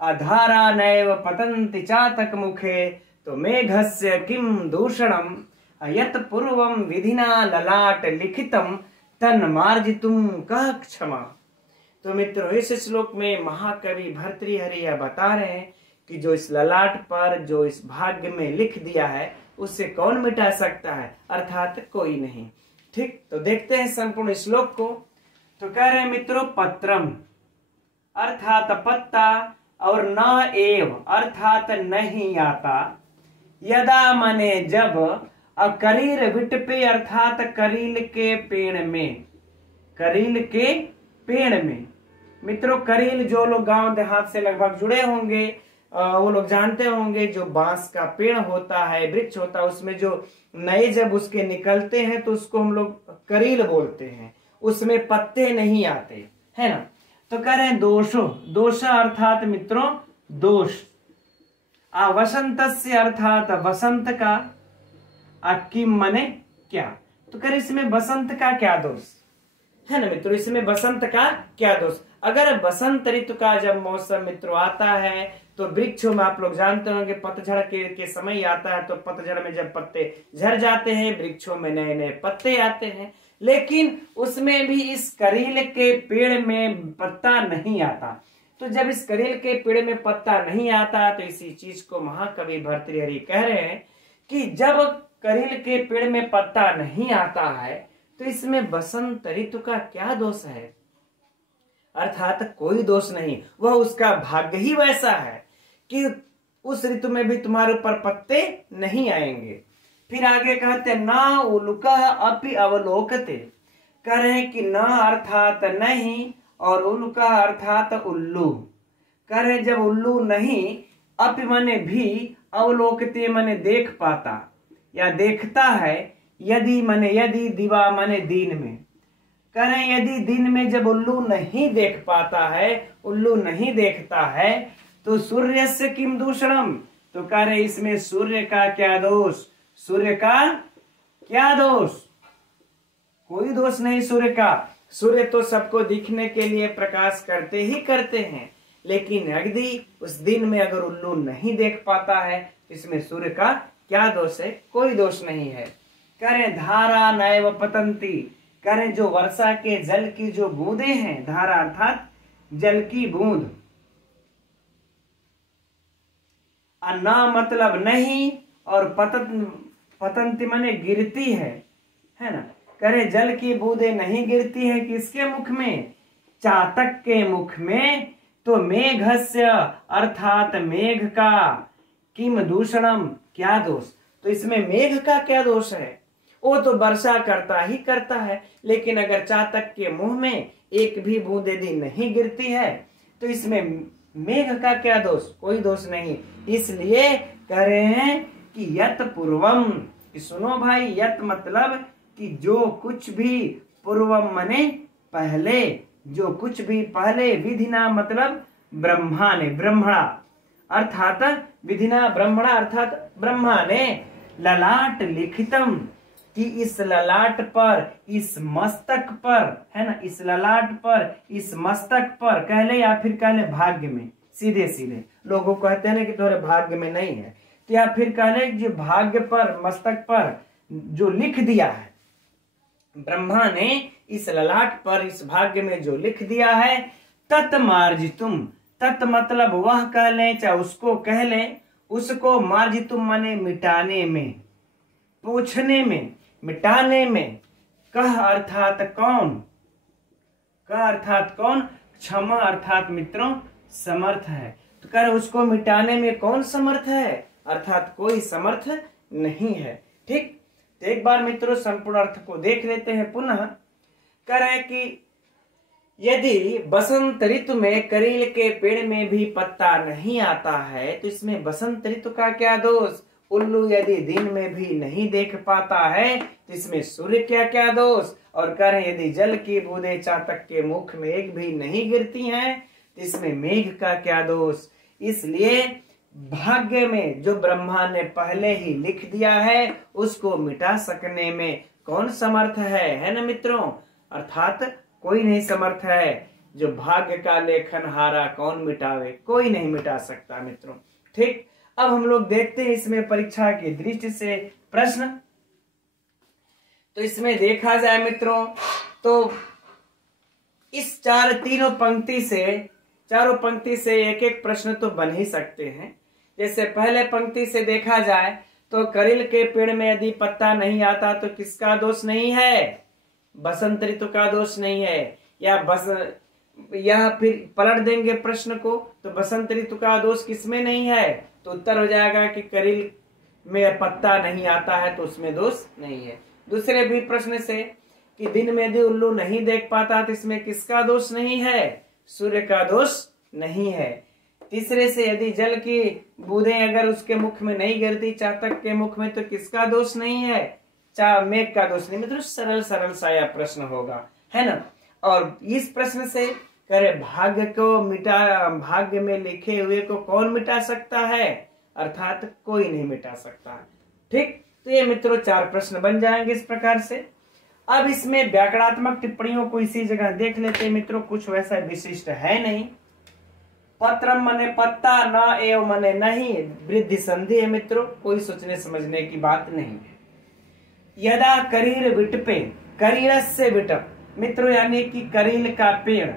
अधारा नैव पतन्ति चातक मुखे तो मेघस्य किम दूषणम यत् पूर्वं विधिना ललाट लिखितम तन्मार्जितुम कः क्षमा। तो मित्रों इस श्लोक में महाकवि भर्तृहरि यह बता रहे हैं कि जो इस ललाट पर, जो इस भाग्य में लिख दिया है, उससे कौन मिटा सकता है, अर्थात कोई नहीं। ठीक, तो देखते हैं संपूर्ण श्लोक को। तो कह रहे हैं मित्रों पत्रम अर्थात पत्ता और न एव अर्थात नहीं आता, यदा मने जब, अब करीर विटपे अर्थात करील के पेड़ में, करील के पेड़ में। मित्रों करील जो लोग गांव देहात से लगभग जुड़े होंगे वो लोग जानते होंगे, जो बांस का पेड़ होता है, वृक्ष होता है, उसमें जो नए जब उसके निकलते हैं तो उसको हम लोग करील बोलते हैं, उसमें पत्ते नहीं आते, है ना। तो कह रहे हैं दोषो, दोषा अर्थात मित्रों दोष, वसंतस्य अर्थात वसंत का, किम मने क्या। तो कह रहे इसमें वसंत का क्या दोष है ना मित्रों, इसमें बसंत का क्या दोष। अगर बसंत ऋतु का जब मौसम मित्रों आता है तो वृक्षों में आप लोग जानते होंगे पतझड़ के समय आता है, तो पतझड़ में जब पत्ते झड़ जाते हैं वृक्षों में नए नए पत्ते आते हैं, लेकिन उसमें भी इस करील के पेड़ में पत्ता नहीं आता। तो जब इस करील के पेड़ में पत्ता नहीं आता तो इसी चीज को महाकवि भर्तृहरि कह रहे हैं कि जब करील के पेड़ में पत्ता नहीं आता है तो इसमें बसंत ऋतु का क्या दोष है, अर्थात कोई दोष नहीं, वह उसका भाग्य ही वैसा है कि उस ऋतु में भी तुम्हारे ऊपर पत्ते नहीं आएंगे। फिर आगे कहते ना उल्का अपि अवलोकते, कह रहे कि न अर्थात नहीं और उल्का अर्थात उल्लू, कह रहे जब उल्लू नहीं, अपि मने भी, अवलोकते मने देख पाता या देखता है, यदि मने यदि, दिवा मने दिन में, कह रहे यदि दिन में जब उल्लू नहीं देख पाता है, उल्लू नहीं देखता है, तो सूर्य से किम दूषणम, तो कह रहे इसमें सूर्य का क्या दोष, सूर्य का क्या दोष, कोई दोष नहीं सूर्य का। सूर्य तो सबको दिखने के लिए प्रकाश करते ही करते हैं, लेकिन यदि उस दिन में अगर उल्लू नहीं देख पाता है, इसमें सूर्य का क्या दोष है, कोई दोष नहीं है। कह रहे धारा नैव पतंती, कह रहे जो वर्षा के जल की जो बूंदे हैं, धारा अर्थात जल की बूंद, अन्ना मतलब नहीं और पतंती माने गिरती है ना। करे जल की बूंदे नहीं गिरती है किसके मुख में, चातक के मुख में, तो मेघस्य अर्थात मेघ का, किम दूषणम क्या दोष, तो इसमें मेघ का क्या दोष है, वो तो वर्षा करता ही करता है, लेकिन अगर चातक के मुंह में एक भी बूंद यदि नहीं गिरती है तो इसमें मेघ का क्या दोष, कोई दोष नहीं। इसलिए कह रहे हैं कि यत पूर्वम, कि सुनो भाई, यत मतलब कि जो कुछ भी, पूर्वम मने पहले, जो कुछ भी पहले, विधिना मतलब ब्रह्मा ने, ब्रह्मणा अर्थात विधिना ब्रह्मणा अर्थात ब्रह्मा ने, ललाट लिखितम, कि इस ललाट पर, इस मस्तक पर, है ना, इस ललाट पर, इस मस्तक पर, कह ले या फिर कह ले भाग्य में, सीधे सीधे लोगों कहते हैं ना कि तुम्हारे भाग्य में नहीं है, तो या फिर कह ले जो भाग्य पर, मस्तक पर जो लिख दिया है ब्रह्मा ने, इस ललाट पर, इस भाग्य में जो लिख दिया है, तत्मार्जितुम, तत् मतलब वह कह लें चाहे उसको कह लें, उसको मार्जितुम माने मिटाने में, पूछने में, मिटाने में। कह अर्थात कौन, कह अर्थात कौन, क्षमा अर्थात मित्रों समर्थ है। तो कह रहे उसको मिटाने में कौन समर्थ है, अर्थात कोई समर्थ नहीं है। ठीक, तो एक बार मित्रों संपूर्ण अर्थ को देख लेते हैं पुनः। कह रहे कि यदि बसंत ऋतु में करील के पेड़ में भी पत्ता नहीं आता है तो इसमें बसंत ऋतु का क्या दोष। उल्लू यदि दिन में भी नहीं देख पाता है तो इसमें सूर्य क्या क्या दोष। और कह रहे यदि जल की बूंदें चातक के मुख में एक भी नहीं गिरती हैं तो इसमें मेघ का क्या दोष। इसलिए भाग्य में जो ब्रह्मा ने पहले ही लिख दिया है उसको मिटा सकने में कौन समर्थ है ना मित्रों, अर्थात कोई नहीं समर्थ है। जो भाग्य का लेखन हारा कौन मिटावे, कोई नहीं मिटा सकता मित्रों। ठीक, अब हम लोग देखते हैं इसमें परीक्षा की दृष्टि से प्रश्न। तो इसमें देखा जाए मित्रों तो इस चारों पंक्ति से एक एक प्रश्न तो बन ही सकते हैं। जैसे पहले पंक्ति से देखा जाए तो करील के पेड़ में यदि पत्ता नहीं आता तो किसका दोष नहीं है, बसंत ऋतु का दोष नहीं है। या फिर पलट देंगे प्रश्न को तो बसंत ऋतु का दोष किसमें नहीं है, तो उत्तर हो जाएगा कि करील में पत्ता नहीं आता है तो उसमें दोष नहीं है। दूसरे भी प्रश्न से कि दिन में यदि उल्लू नहीं देख पाता तो इसमें किसका दोष नहीं है, सूर्य का दोष नहीं है। तीसरे से यदि जल की बूंदें अगर उसके मुख में नहीं गिरती चातक के मुख में तो किसका दोष नहीं है, मेघ का दोष नहीं। मतलब सरल सरल सा यह प्रश्न होगा, है ना। और इस प्रश्न से करे भाग्य को मिटा, भाग्य में लिखे हुए को कौन मिटा सकता है, अर्थात कोई नहीं मिटा सकता। ठीक, तो ये मित्रों 4 प्रश्न बन जाएंगे इस प्रकार से। अब इसमें व्याकरणात्मक टिप्पणियों को इसी जगह देख लेते हैं मित्रों, कुछ वैसा विशिष्ट है नहीं। पत्रम मने पत्ता, न एव मने नहीं, वृद्धि संधि है मित्रों, कोई सोचने समझने की बात नहीं है। यदा करीर विटपे, करीरस से विटप मित्रों यानी कि करील का पेड़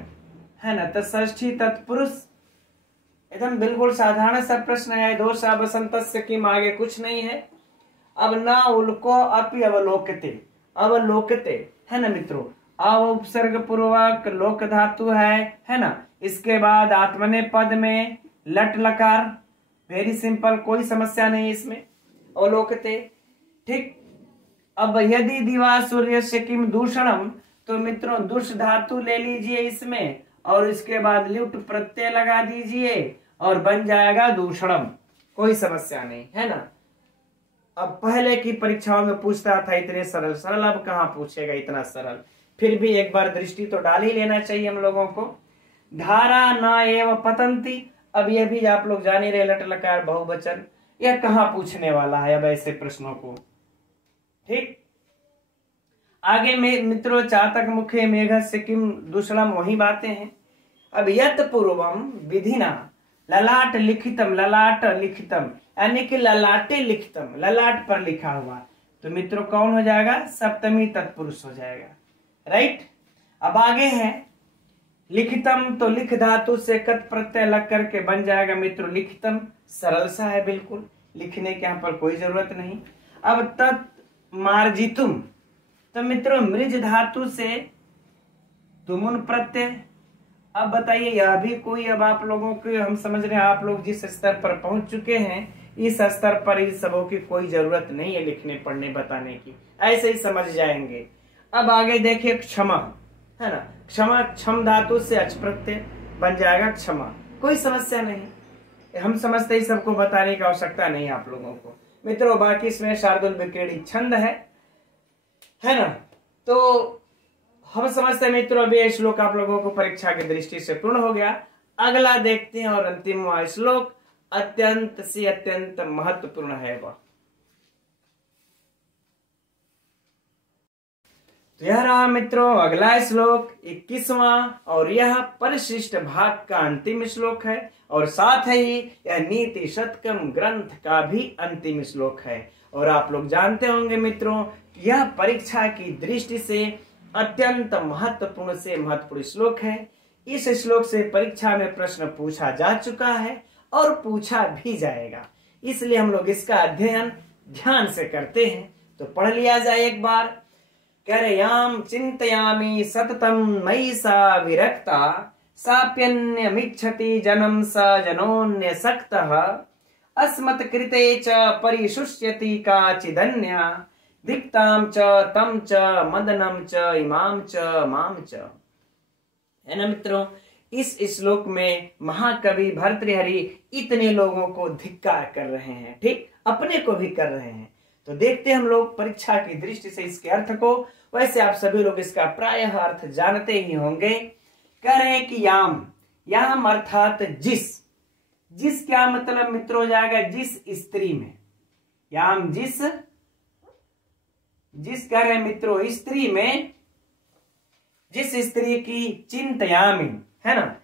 है ना, तो षष्ठी तत्पुरुष एकदम बिल्कुल साधारण सा प्रश्न है। दोषा बसंतस्य की आगे कुछ नहीं है। अब न उल्को अपि अवलोकते, अवलोकते है ना मित्रों, अव उपसर्ग पूर्वक लोक धातु है ना। इसके बाद आत्मने पद में लट लकार, वेरी सिंपल, कोई समस्या नहीं इसमें, अवलोकते। ठीक, अब यदि दिवा सूर्य से किम दूषणम, तो मित्रों दुष धातु ले लीजिए इसमें और इसके बाद ल्युट प्रत्यय लगा दीजिए और बन जाएगा दूषणम, कोई समस्या नहीं, है ना। अब पहले की परीक्षाओं में पूछता था इतने सरल सरल, अब कहाँ पूछेगा इतना सरल। फिर भी एक बार दृष्टि तो डाल ही लेना चाहिए हम लोगों को। धारा न एव पतंती, अब यह भी आप लोग जान ही रहे लट लकार बहुवचन, यह कहाँ पूछने वाला है अब ऐसे प्रश्नों को। ठीक, आगे में मित्रों चातक मुखे मेघ से किम दूषणम, वही बातें हैं। अब यत पूर्वम विधिना ललाट लिखितम, ललाट लिखितम यानी कि ललाटे लिखितम, ललाट पर लिखा हुआ, तो मित्रों कौन हो जाएगा, सप्तमी तत्पुरुष हो जाएगा, राइट। अब आगे है लिखितम, तो लिख धातु से कत प्रत्यय लग करके बन जाएगा मित्रों लिखितम, सरल सा है बिल्कुल, लिखने के यहाँ पर कोई जरूरत नहीं। अब तत् मार्जितुम, तो मित्रों मृज धातु से तुमुन प्रत्यय। अब बताइए यह भी कोई, अब आप लोगों के हम समझ रहे हैं आप लोग जिस स्तर पर पहुंच चुके हैं इस स्तर पर इन सबों की कोई जरूरत नहीं है लिखने पढ़ने बताने की, ऐसे ही समझ जाएंगे। अब आगे देखिए क्षमा, है ना, क्षमा क्षम धातु से अच प्रत्यय बन जाएगा क्षमा, कोई समस्या नहीं, हम समझते ही सबको बताने की आवश्यकता नहीं आप लोगों को मित्रों। बाकी इसमें शार्दुल विक्रीडी छंद है ना। तो हम समझते हैं मित्रों अभी श्लोक आप लोगों को परीक्षा की दृष्टि से पूर्ण हो गया। अगला देखते हैं और अंतिम श्लोक अत्यंत से अत्यंत महत्वपूर्ण है वह। तो यह रहा मित्रों अगला श्लोक 21वां और यह परिशिष्ट भाग का अंतिम श्लोक है और साथ ही यह नीति शतकम ग्रंथ का भी अंतिम श्लोक है। और आप लोग जानते होंगे मित्रों यह परीक्षा की दृष्टि से अत्यंत महत्वपूर्ण से महत्वपूर्ण श्लोक है। इस श्लोक से परीक्षा में प्रश्न पूछा जा चुका है और पूछा भी जाएगा, इसलिए हम लोग इसका अध्ययन ध्यान से करते हैं। तो पढ़ लिया जाए एक बार। कह रहे याम चिंतयामि सततम मयि सा विरक्ता साप्यन्यमिच्छति जनम स जनोन्य सक्तः अस्मत् कृते च परिशुष्यति काचिदन्या दिक्ताम च तम च मदनम च इमाम च माम च। है ना मित्रों, इस श्लोक में महाकवि भर्तृहरि इतने लोगों को धिक्कार कर रहे हैं, ठीक, अपने को भी कर रहे हैं। तो देखते हैं हम लोग परीक्षा की दृष्टि से इसके अर्थ को। वैसे आप सभी लोग इसका प्रायः अर्थ जानते ही होंगे। कह रहे हैं कि याम, याम अर्थात जिस, जिस क्या मतलब मित्रों हो जाएगा, जिस स्त्री में, याम जिस, जिस कह रहे हैं मित्रों स्त्री में, जिस स्त्री की चिंतयामि, है ना,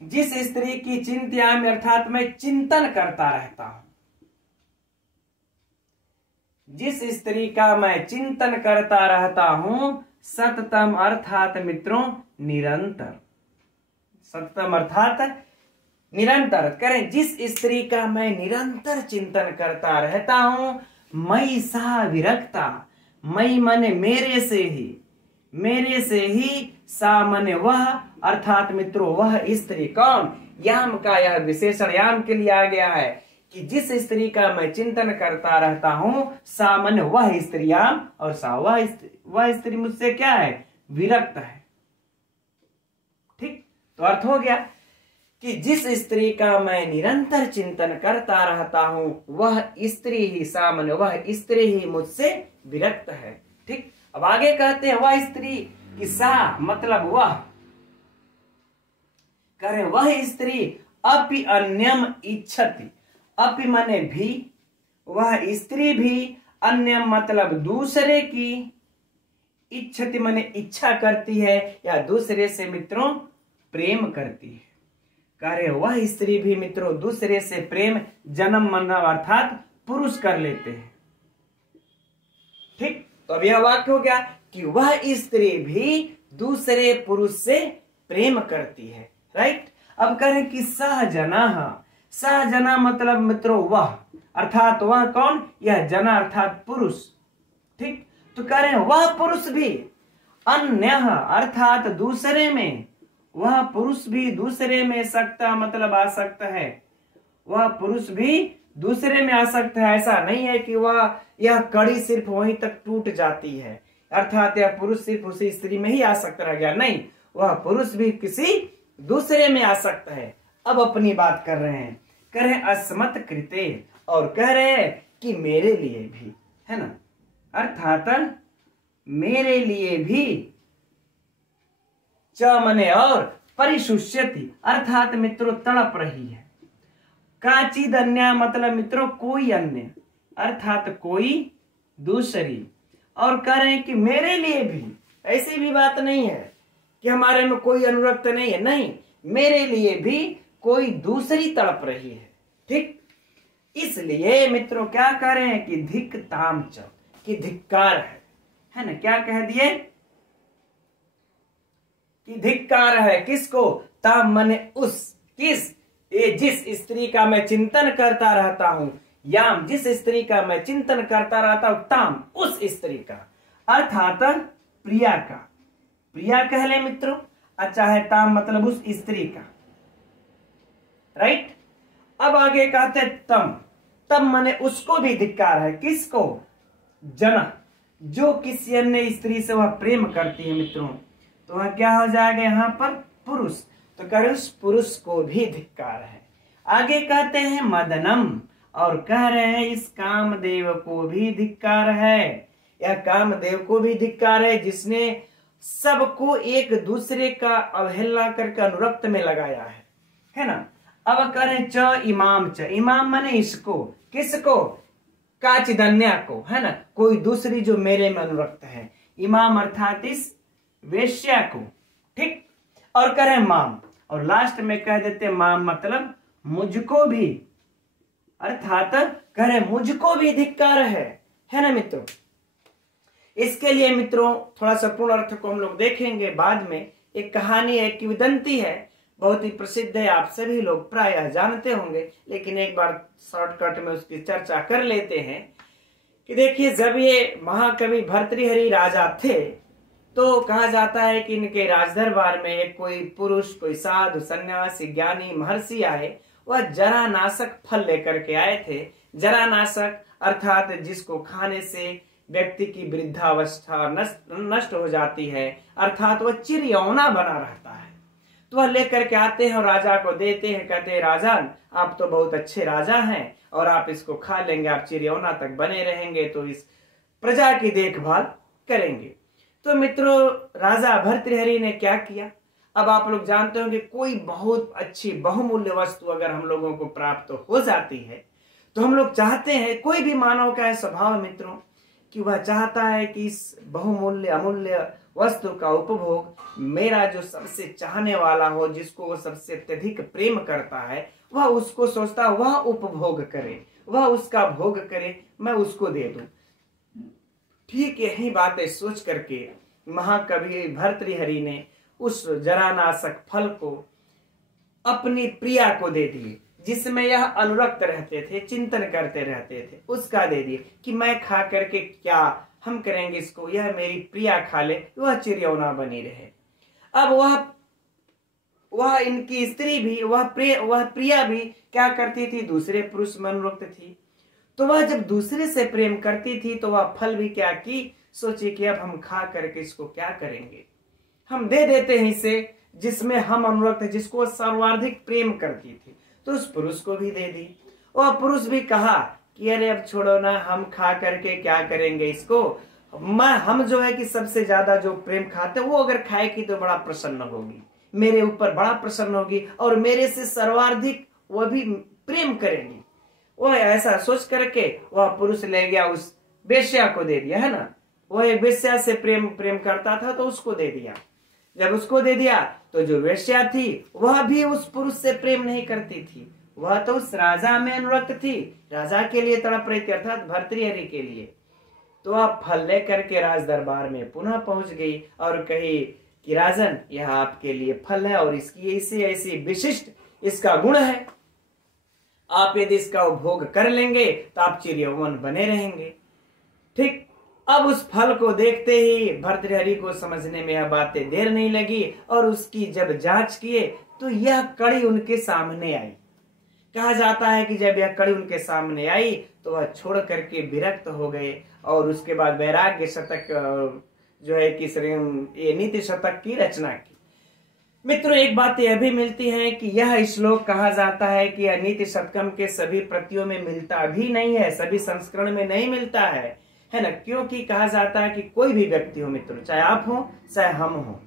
जिस स्त्री की चिंतयामि अर्थात मैं चिंतन करता रहता हूं, जिस स्त्री का मैं चिंतन करता रहता हूं, सततम अर्थात मित्रों निरंतर, सततम अर्थात निरंतर, करें जिस स्त्री का मैं निरंतर चिंतन करता रहता हूं, मयि सा विरक्ता, मयि माने मेरे से ही, मेरे से ही, सा माने वह, अर्थात मित्रों वह स्त्री, कौन, याम का यह विशेषण याम के लिए आ गया है कि जिस स्त्री का मैं चिंतन करता रहता हूं, सा माने वह स्त्री याम, और सा वह स्त्री मुझसे क्या है, विरक्त है। ठीक, तो अर्थ हो गया कि जिस स्त्री का मैं निरंतर चिंतन करता रहता हूं, वह स्त्री ही, सा माने वह स्त्री ही मुझसे विरक्त है। ठीक, अब आगे कहते हैं वह स्त्री कि सा मतलब वह, करें वह स्त्री अपि अन्यम इच्छति, अपि माने भी, वह स्त्री भी, अन्य मतलब दूसरे की, इच्छति माने इच्छा करती है या दूसरे से मित्रों प्रेम करती है। कह रहे वह स्त्री भी मित्रों दूसरे से प्रेम, जन्म मानव अर्थात पुरुष कर लेते हैं। ठीक, तो अब यह वाक्य हो गया कि वह स्त्री भी दूसरे पुरुष से प्रेम करती है। राइट, अब कह रहे कि सहजना, सहजना मतलब मित्रों वह, अर्थात वह कौन, यह जना अर्थात पुरुष। ठीक, तो कह रहे वह पुरुष भी, अन्य अर्थात दूसरे में, वह पुरुष भी दूसरे में सकता मतलब आ सकता है, वह पुरुष भी दूसरे में आ सकता है। ऐसा नहीं है कि वह यह कड़ी सिर्फ वहीं तक टूट जाती है, अर्थात यह पुरुष सिर्फ उसी स्त्री में ही आ सकता रह गया, नहीं, वह पुरुष भी किसी दूसरे में आ सकता है। अब अपनी बात कर रहे हैं, कह रहे अस्मत् कृते, और कह रहे हैं कि मेरे लिए भी, है ना, अर्थात मेरे लिए भी, च मने और, परिशुष्यति अर्थात मित्रों तड़प रही है, काचिद अन्य मतलब मित्रों कोई अन्य, अर्थात कोई दूसरी, और कह रहे हैं कि मेरे लिए भी, ऐसी भी बात नहीं है कि हमारे में कोई अनुरक्त नहीं है, नहीं, मेरे लिए भी कोई दूसरी तड़प रही है। ठीक, इसलिए मित्रों क्या कह रहे हैं कि धिक्ताम च, कि धिक्कार है ना, क्या कह दिए कि धिक्कार है, किसको, ताम मने उस, किस, ये जिस स्त्री का मैं चिंतन करता रहता हूं, याम जिस स्त्री का मैं चिंतन करता रहता हूं, ताम उस स्त्री का, अर्थात प्रिया का, प्रिया कह ले मित्रों, अच्छा है, ताम मतलब उस स्त्री का। राइट, अब आगे कहते तम, तम मने उसको भी धिक्कार है, किसको, जना, जो किसी अन्य स्त्री से वह प्रेम करती है मित्रों, तो वह क्या हो जाएगा यहाँ पर, पुरुष, तो कह रहे उस पुरुष को भी धिक्कार है। आगे कहते हैं मदनम, और कह रहे हैं इस कामदेव को भी धिक्कार है, यह कामदेव को भी धिक्कार है जिसने सबको एक दूसरे का अवहेलना करके अनुरक्त में लगाया है ना। अब कह रहे च इमाम, च इमाम माने इसको, किसको, काचिदन्या को, है ना, कोई दूसरी जो मेरे में अनुरक्त है, इमाम अर्थात इस वेश्या को। ठीक, और कह रहे माम, और लास्ट में कह देते माम मतलब मुझको भी, अर्थात कह रहे मुझको भी धिक्कार है ना मित्रों। इसके लिए मित्रों थोड़ा सा पूर्ण अर्थ को हम लोग देखेंगे बाद में, एक कहानी है, किंवदंती है, बहुत ही प्रसिद्ध है, आप सभी लोग प्रायः जानते होंगे, लेकिन एक बार शॉर्टकट में उसकी चर्चा कर लेते हैं कि देखिए, जब ये महाकवि भर्तृहरि राजा थे तो कहा जाता है कि इनके राजदरबार में एक कोई पुरुष, कोई साधु, सन्यासी, ज्ञानी, महर्षि आए। वह जरानाशक फल लेकर के आए थे। जरानाशक अर्थात जिसको खाने से व्यक्ति की वृद्धावस्था नष्ट हो जाती है, अर्थात वह चिरयौना बना रहता है। तो वह लेकर के आते हैं और राजा को देते हैं। कहते हैं, राजन आप तो बहुत अच्छे राजा हैं और आप इसको खा लेंगे, आप चिरयौना तक बने रहेंगे, तो इस प्रजा की देखभाल करेंगे। तो मित्रों, राजा भर्तृहरि ने क्या किया? अब आप लोग जानते हो कि कोई बहुत अच्छी बहुमूल्य वस्तु अगर हम लोगों को प्राप्त हो जाती है तो हम लोग चाहते हैं, कोई भी मानव का है स्वभाव मित्रों, कि वह चाहता है कि इस बहुमूल्य अमूल्य वस्तु का उपभोग मेरा जो सबसे चाहने वाला हो, जिसको वो सबसे अत्यधिक प्रेम करता है, वह उसको सोचता है वह उपभोग करे, वह उसका भोग करे, मैं उसको दे दूं। ठीक यही बातें सोच करके महाकवि भर्तृहरि ने उस जरानाशक फल को अपनी प्रिया को दे दिए, जिसमें यह अनुरक्त रहते थे, चिंतन करते रहते थे, उसका दे दिए कि मैं खा करके क्या हम करेंगे इसको, यह मेरी प्रिया खा ले, वह चिरयौना बनी रहे। अब वह इनकी स्त्री भी, वह प्रिया भी क्या करती थी? दूसरे पुरुष में अनुरक्त थी। तो वह जब दूसरे से प्रेम करती थी तो वह फल भी क्या की? सोची कि अब हम खा करके इसको क्या करेंगे, हम दे देते हैं इसे जिसमें हम अनुरक्त, जिसको सर्वाधिक प्रेम करती थी। तो उस पुरुष को भी दे दी। वह पुरुष भी कहा कि अरे अब छोड़ो ना, हम खा करके क्या करेंगे इसको, हम जो है कि सबसे ज्यादा जो प्रेम खाते वो अगर खाएगी तो बड़ा प्रसन्न होगी, मेरे ऊपर बड़ा प्रसन्न होगी और मेरे से सर्वाधिक वह भी प्रेम करेगी। वह ऐसा सोच करके वह पुरुष ले गया, उस वेश्या को दे दिया, है ना। वह एक वेश्या से प्रेम करता था तो उसको दे दिया। जब उसको दे दिया तो जो वेश्या थी वह भी उस पुरुष से प्रेम नहीं करती थी, वह तो उस राजा में अनुरक्त थी, राजा के लिए तड़प रही थी, अर्थात भर्तृहरि के लिए। तो वह फल लेकर के राज दरबार में पुनः पहुंच गई और कही कि राजन, यह आपके लिए फल है और इसकी ऐसी ऐसी विशिष्ट इसका गुण है, आप यदि इसका उपभोग कर लेंगे तो आप चिरयौवन बने रहेंगे। ठीक, अब उस फल को देखते ही भर्तृहरि को समझने में यह बातें देर नहीं लगी और उसकी जब जांच किए तो यह कड़ी उनके सामने आई। कहा जाता है कि जब यह कड़ी उनके सामने आई तो वह छोड़ करके विरक्त हो गए और उसके बाद वैराग्य शतक जो है कि ये नीति शतक की रचना की। मित्रों, एक बात यह भी मिलती है कि यह श्लोक कहा जाता है कि यह नीति शतकम के सभी प्रतियों में मिलता भी नहीं है, सभी संस्करण में नहीं मिलता है ना। क्योंकि कहा जाता है कि कोई भी व्यक्ति हो मित्रों, चाहे आप हो चाहे हम हो,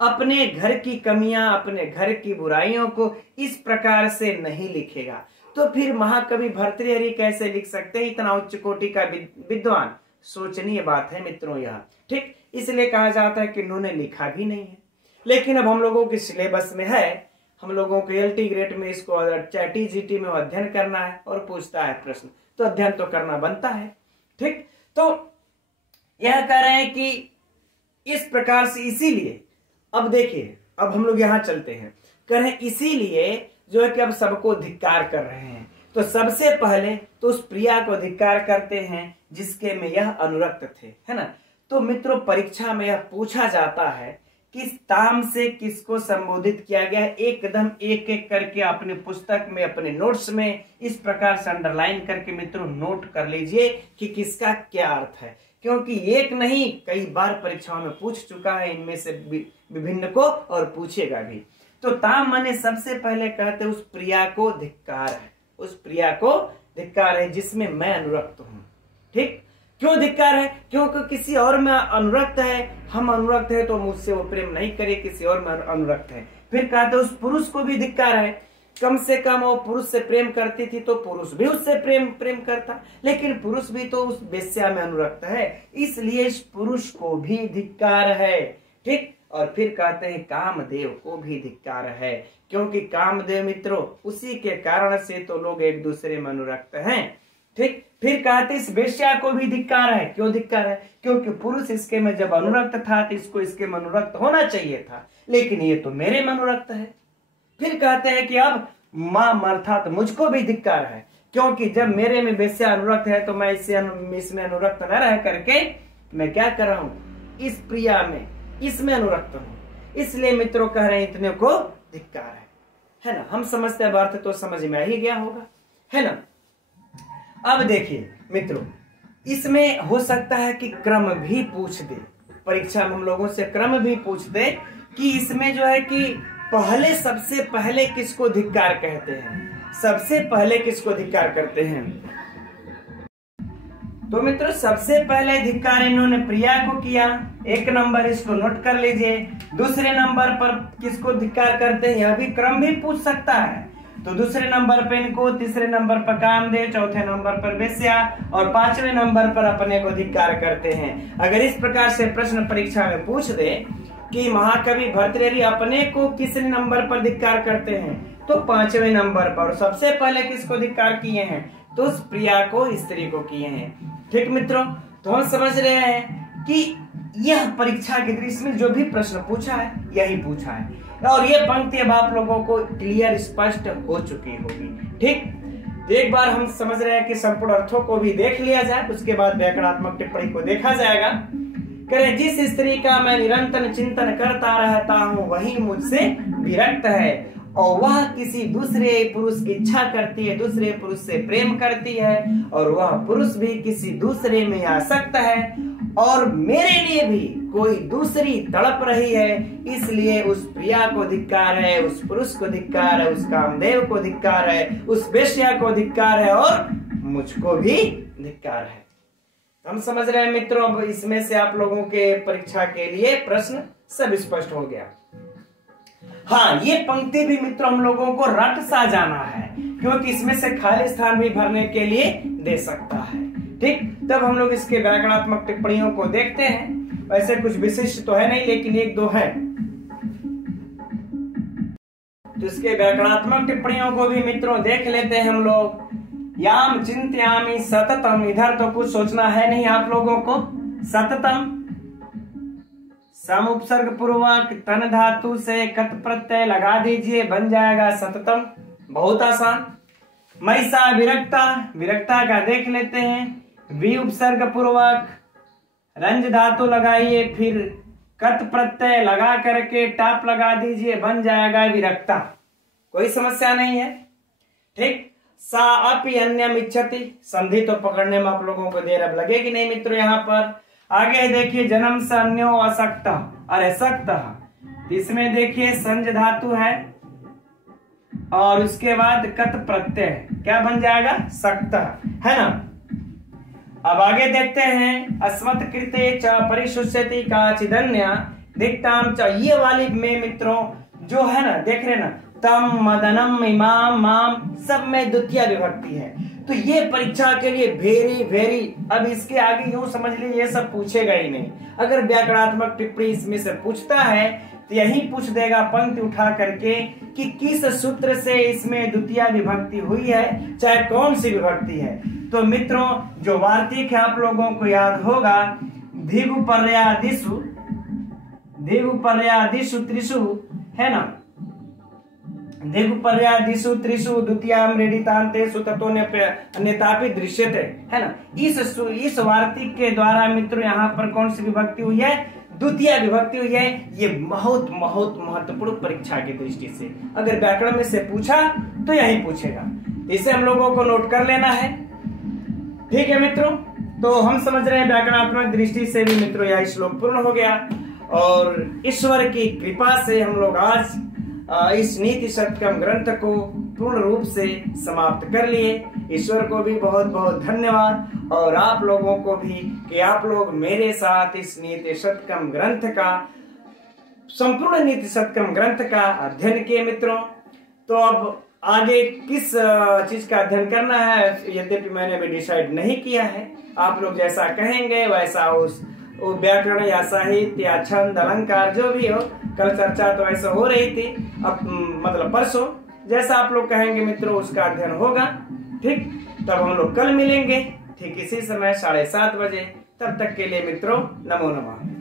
अपने घर की कमियां, अपने घर की बुराइयों को इस प्रकार से नहीं लिखेगा तो फिर महाकवि भर्तृहरि कैसे लिख सकते हैं? इतना उच्च कोटि का विद्वान, सोचनीय बात है मित्रों यह। ठीक, इसलिए कहा जाता है कि इन्होंने लिखा भी नहीं है। लेकिन अब हम लोगों के सिलेबस में है, हम लोगों को LT ग्रेड में इसको ChatGPT में अध्ययन करना है और पूछता है प्रश्न, तो अध्ययन तो करना बनता है। ठीक, तो यह कह रहे हैं कि इस प्रकार से, इसीलिए अब देखिए, अब हम लोग यहां चलते हैं, कह रहे हैं इसीलिए जो है कि अब सबको धिक्कार कर रहे हैं। तो सबसे पहले तो उस प्रिया को धिक्कार करते हैं जिसके में यह अनुरक्त थे, है ना। तो मित्रों, परीक्षा में यह पूछा जाता है किस ताम से किसको संबोधित किया गया है, एकदम एक एक करके अपने पुस्तक में, अपने नोट्स में इस प्रकार से अंडरलाइन करके मित्रों नोट कर लीजिए कि किसका क्या अर्थ है, क्योंकि एक नहीं कई बार परीक्षाओं में पूछ चुका है इनमें से विभिन्न को और पूछेगा भी। तो ताम माने सबसे पहले कहते उस प्रिया को धिक्कार है, उस प्रिया को धिक्कार है जिसमें मैं अनुरक्त हूं। ठीक, क्यों धिक्कार है? क्योंकि किसी और में अनुरक्त है, हम अनुरक्त है तो मुझसे वो प्रेम नहीं करे, किसी और में अनुरक्त है। फिर कहते उस पुरुष को भी धिक्कार है, कम से कम वो पुरुष से प्रेम करती थी तो पुरुष भी उससे प्रेम करता, लेकिन पुरुष भी तो उस वेश्या में अनुरक्त है, इसलिए इस पुरुष को भी धिक्कार है। ठीक, और फिर कहते हैं कामदेव को भी धिक्कार है, क्योंकि कामदेव मित्रों उसी के कारण से तो लोग एक दूसरे में अनुरक्त हैं। ठीक। फिर कहते इस वेश्या को भी धिक्कार है। क्यों धिक्कार है? क्योंकि पुरुष इसके में जब अनुरक्त था तो इसको इसके में अनुरक्त होना चाहिए था, लेकिन ये तो मेरे में अनुरक्त है। फिर कहते हैं कि अब मां अर्थात मुझको भी धिक्कार है, क्योंकि जब मेरे में वेश्या अनुरक्त है तो मैं इसमें अनुरक्त न रह करके मैं क्या कर रहा हूं, इस प्रिया में, इसमें अनुरक्त हूं। इसलिए मित्रों कह रहे हैं इतने को धिक्कार है ना। हम समझते हैं अर्थ तो समझ में आ ही गया होगा, है ना। अब देखिए मित्रों, इसमें हो सकता है कि क्रम भी पूछ दे, परीक्षा में हम लोगों से क्रम भी पूछ दे कि इसमें जो है कि पहले, सबसे पहले किसको धिक्कार कहते हैं, सबसे पहले किसको धिक्कार करते हैं। तो मित्रों सबसे पहले धिक्कार इन्होंने प्रिया को किया, 1 नंबर, इसको नोट कर लीजिए। दूसरे नंबर पर किसको धिक्कार करते हैं, यह भी क्रम भी पूछ सकता है। तो दूसरे नंबर पर इनको, तीसरे नंबर पर कामदेव, चौथे नंबर पर वेश्या और 5वें नंबर पर अपने को धिक्कार करते हैं। अगर इस प्रकार से प्रश्न परीक्षा में पूछ दे कि महाकवि भर्तृहरि अपने को किस नंबर पर धिक्कार करते हैं, तो 5वें नंबर पर। सबसे पहले किसको धिक्कार किए हैं, तो उस प्रिया को, स्त्री को किए हैं। ठीक मित्रों, तो हम समझ रहे हैं कि यह परीक्षा की दृष्टि में जो भी प्रश्न पूछा है यही पूछा है, और ये पंक्ति अब आप लोगों को क्लियर, स्पष्ट हो चुकी होगी। ठीक, एक बार हम समझ रहे हैं कि संपूर्ण अर्थों को भी देख लिया जाए, उसके बाद व्याकरणात्मक टिप्पणी को देखा जाएगा। करें, जिस स्त्री का मैं निरंतर चिंतन करता रहता हूँ वही मुझसे विरक्त है, और वह किसी दूसरे पुरुष की इच्छा करती है, दूसरे पुरुष से प्रेम करती है, और वह पुरुष भी किसी दूसरे में आसक्त है, और मेरे लिए भी कोई दूसरी तड़प रही है, इसलिए उस प्रिया को धिक्कार है, उस पुरुष को धिक्कार है, उस कामदेव को धिक्कार है, उस वेश्या को धिक्कार है, और मुझको भी धिक्कार है। हम समझ रहे हैं मित्रों, अब इसमें से आप लोगों के परीक्षा के लिए प्रश्न सब स्पष्ट हो गया। हाँ, ये पंक्ति भी मित्रों हम लोगों को रट सा जाना है, क्योंकि इसमें से खाली स्थान भी भरने के लिए दे सकता है। ठीक, तब हम लोग इसके व्याकरणात्मक टिप्पणियों को देखते हैं। वैसे कुछ विशिष्ट तो है नहीं, लेकिन 1-2 है, तो इसके व्याकरणात्मक टिप्पणियों को भी मित्रों देख लेते हैं हम लोग। याम चिंत्यामि सततम, इधर तो कुछ सोचना है नहीं आप लोगों को। सततम सम उपसर्ग पूर्वक तन धातु से कत प्रत्यय लगा दीजिए, बन जाएगा सततम, बहुत आसान। मैसा विरक्ता, विरक्ता का देख लेते हैं। वी उपसर्ग पूर्वक रंज धातु लगाइए, फिर कत प्रत्यय लगा करके टाप लगा दीजिए, बन जाएगा विरक्ता, कोई समस्या नहीं है। ठीक, सा अपि अन्यम इच्छति, संधि तो पकड़ने में आप लोगों को देर अब लगेगी नहीं मित्रों। यहाँ पर आगे देखिए, जन्म से अन्यो असक्त, अरे सक्त, इसमें देखिए संज धातु है, और उसके बाद कत प्रत्यय, क्या बन जाएगा, सक्त, है ना। अब आगे देखते हैं, अस्मत् कृते च परिशुष्यति काचिदन्या दिक्ताम च, ये वाली में मित्रों जो है ना, देख रहे ना, तम मदनम इमाम माम, सब में द्वितीय विभक्ति है। तो ये परीक्षा के लिए वेरी वेरी, अब इसके आगे यूं समझ लीजिए ये सब पूछेगा ही नहीं। अगर व्याकरणात्मक टिप्पणी इसमें से पूछता है तो यही पूछ देगा पंक्ति उठा करके कि किस सूत्र से इसमें द्वितीय विभक्ति हुई है, चाहे कौन सी विभक्ति है। तो मित्रों जो वार्तिक है आप लोगों को याद होगा, धिगुपर्यादिषु, धिगुपर्यादिषु त्रिषु, है ना, धिगुपर्यादिषु त्रिषु द्वितीयाम रेडितान्तेषु ततो अन्यथापि दृश्यते, है ना। इस वार्तिक के द्वारा मित्रों यहाँ पर कौन सी विभक्ति हुई है, द्वितीय विभक्ति हुई है। ये बहुत बहुत महत्वपूर्ण परीक्षा की दृष्टि से, अगर व्याकरण में से पूछा तो यही पूछेगा, इसे हम लोगों को नोट कर लेना है। ठीक है मित्रों, तो हम समझ रहे हैं व्याकरणात्मक दृष्टि से भी मित्रों यह श्लोक पूर्ण हो गया, और ईश्वर की कृपा से हम लोग आज इस नीति शतकम ग्रंथ को पूर्ण रूप से समाप्त कर लिए। ईश्वर को भी बहुत बहुत धन्यवाद, और आप लोगों को भी कि आप लोग मेरे साथ इस नीति शतकम ग्रंथ का, संपूर्ण नीति शतकम ग्रंथ का अध्ययन किए मित्रों। तो अब आगे किस चीज का अध्ययन करना है, यद्यपि मैंने भी डिसाइड नहीं किया है, आप लोग जैसा कहेंगे वैसा उस व्याकरण या साहित्य या छंद अलंकार जो भी हो, कल चर्चा तो ऐसा हो रही थी, अब मतलब परसों, जैसा आप लोग कहेंगे मित्रों उसका अध्ययन होगा। ठीक, तब हम लोग कल मिलेंगे ठीक इसी समय 7:30 बजे। तब तक के लिए मित्रों, नमो नमः।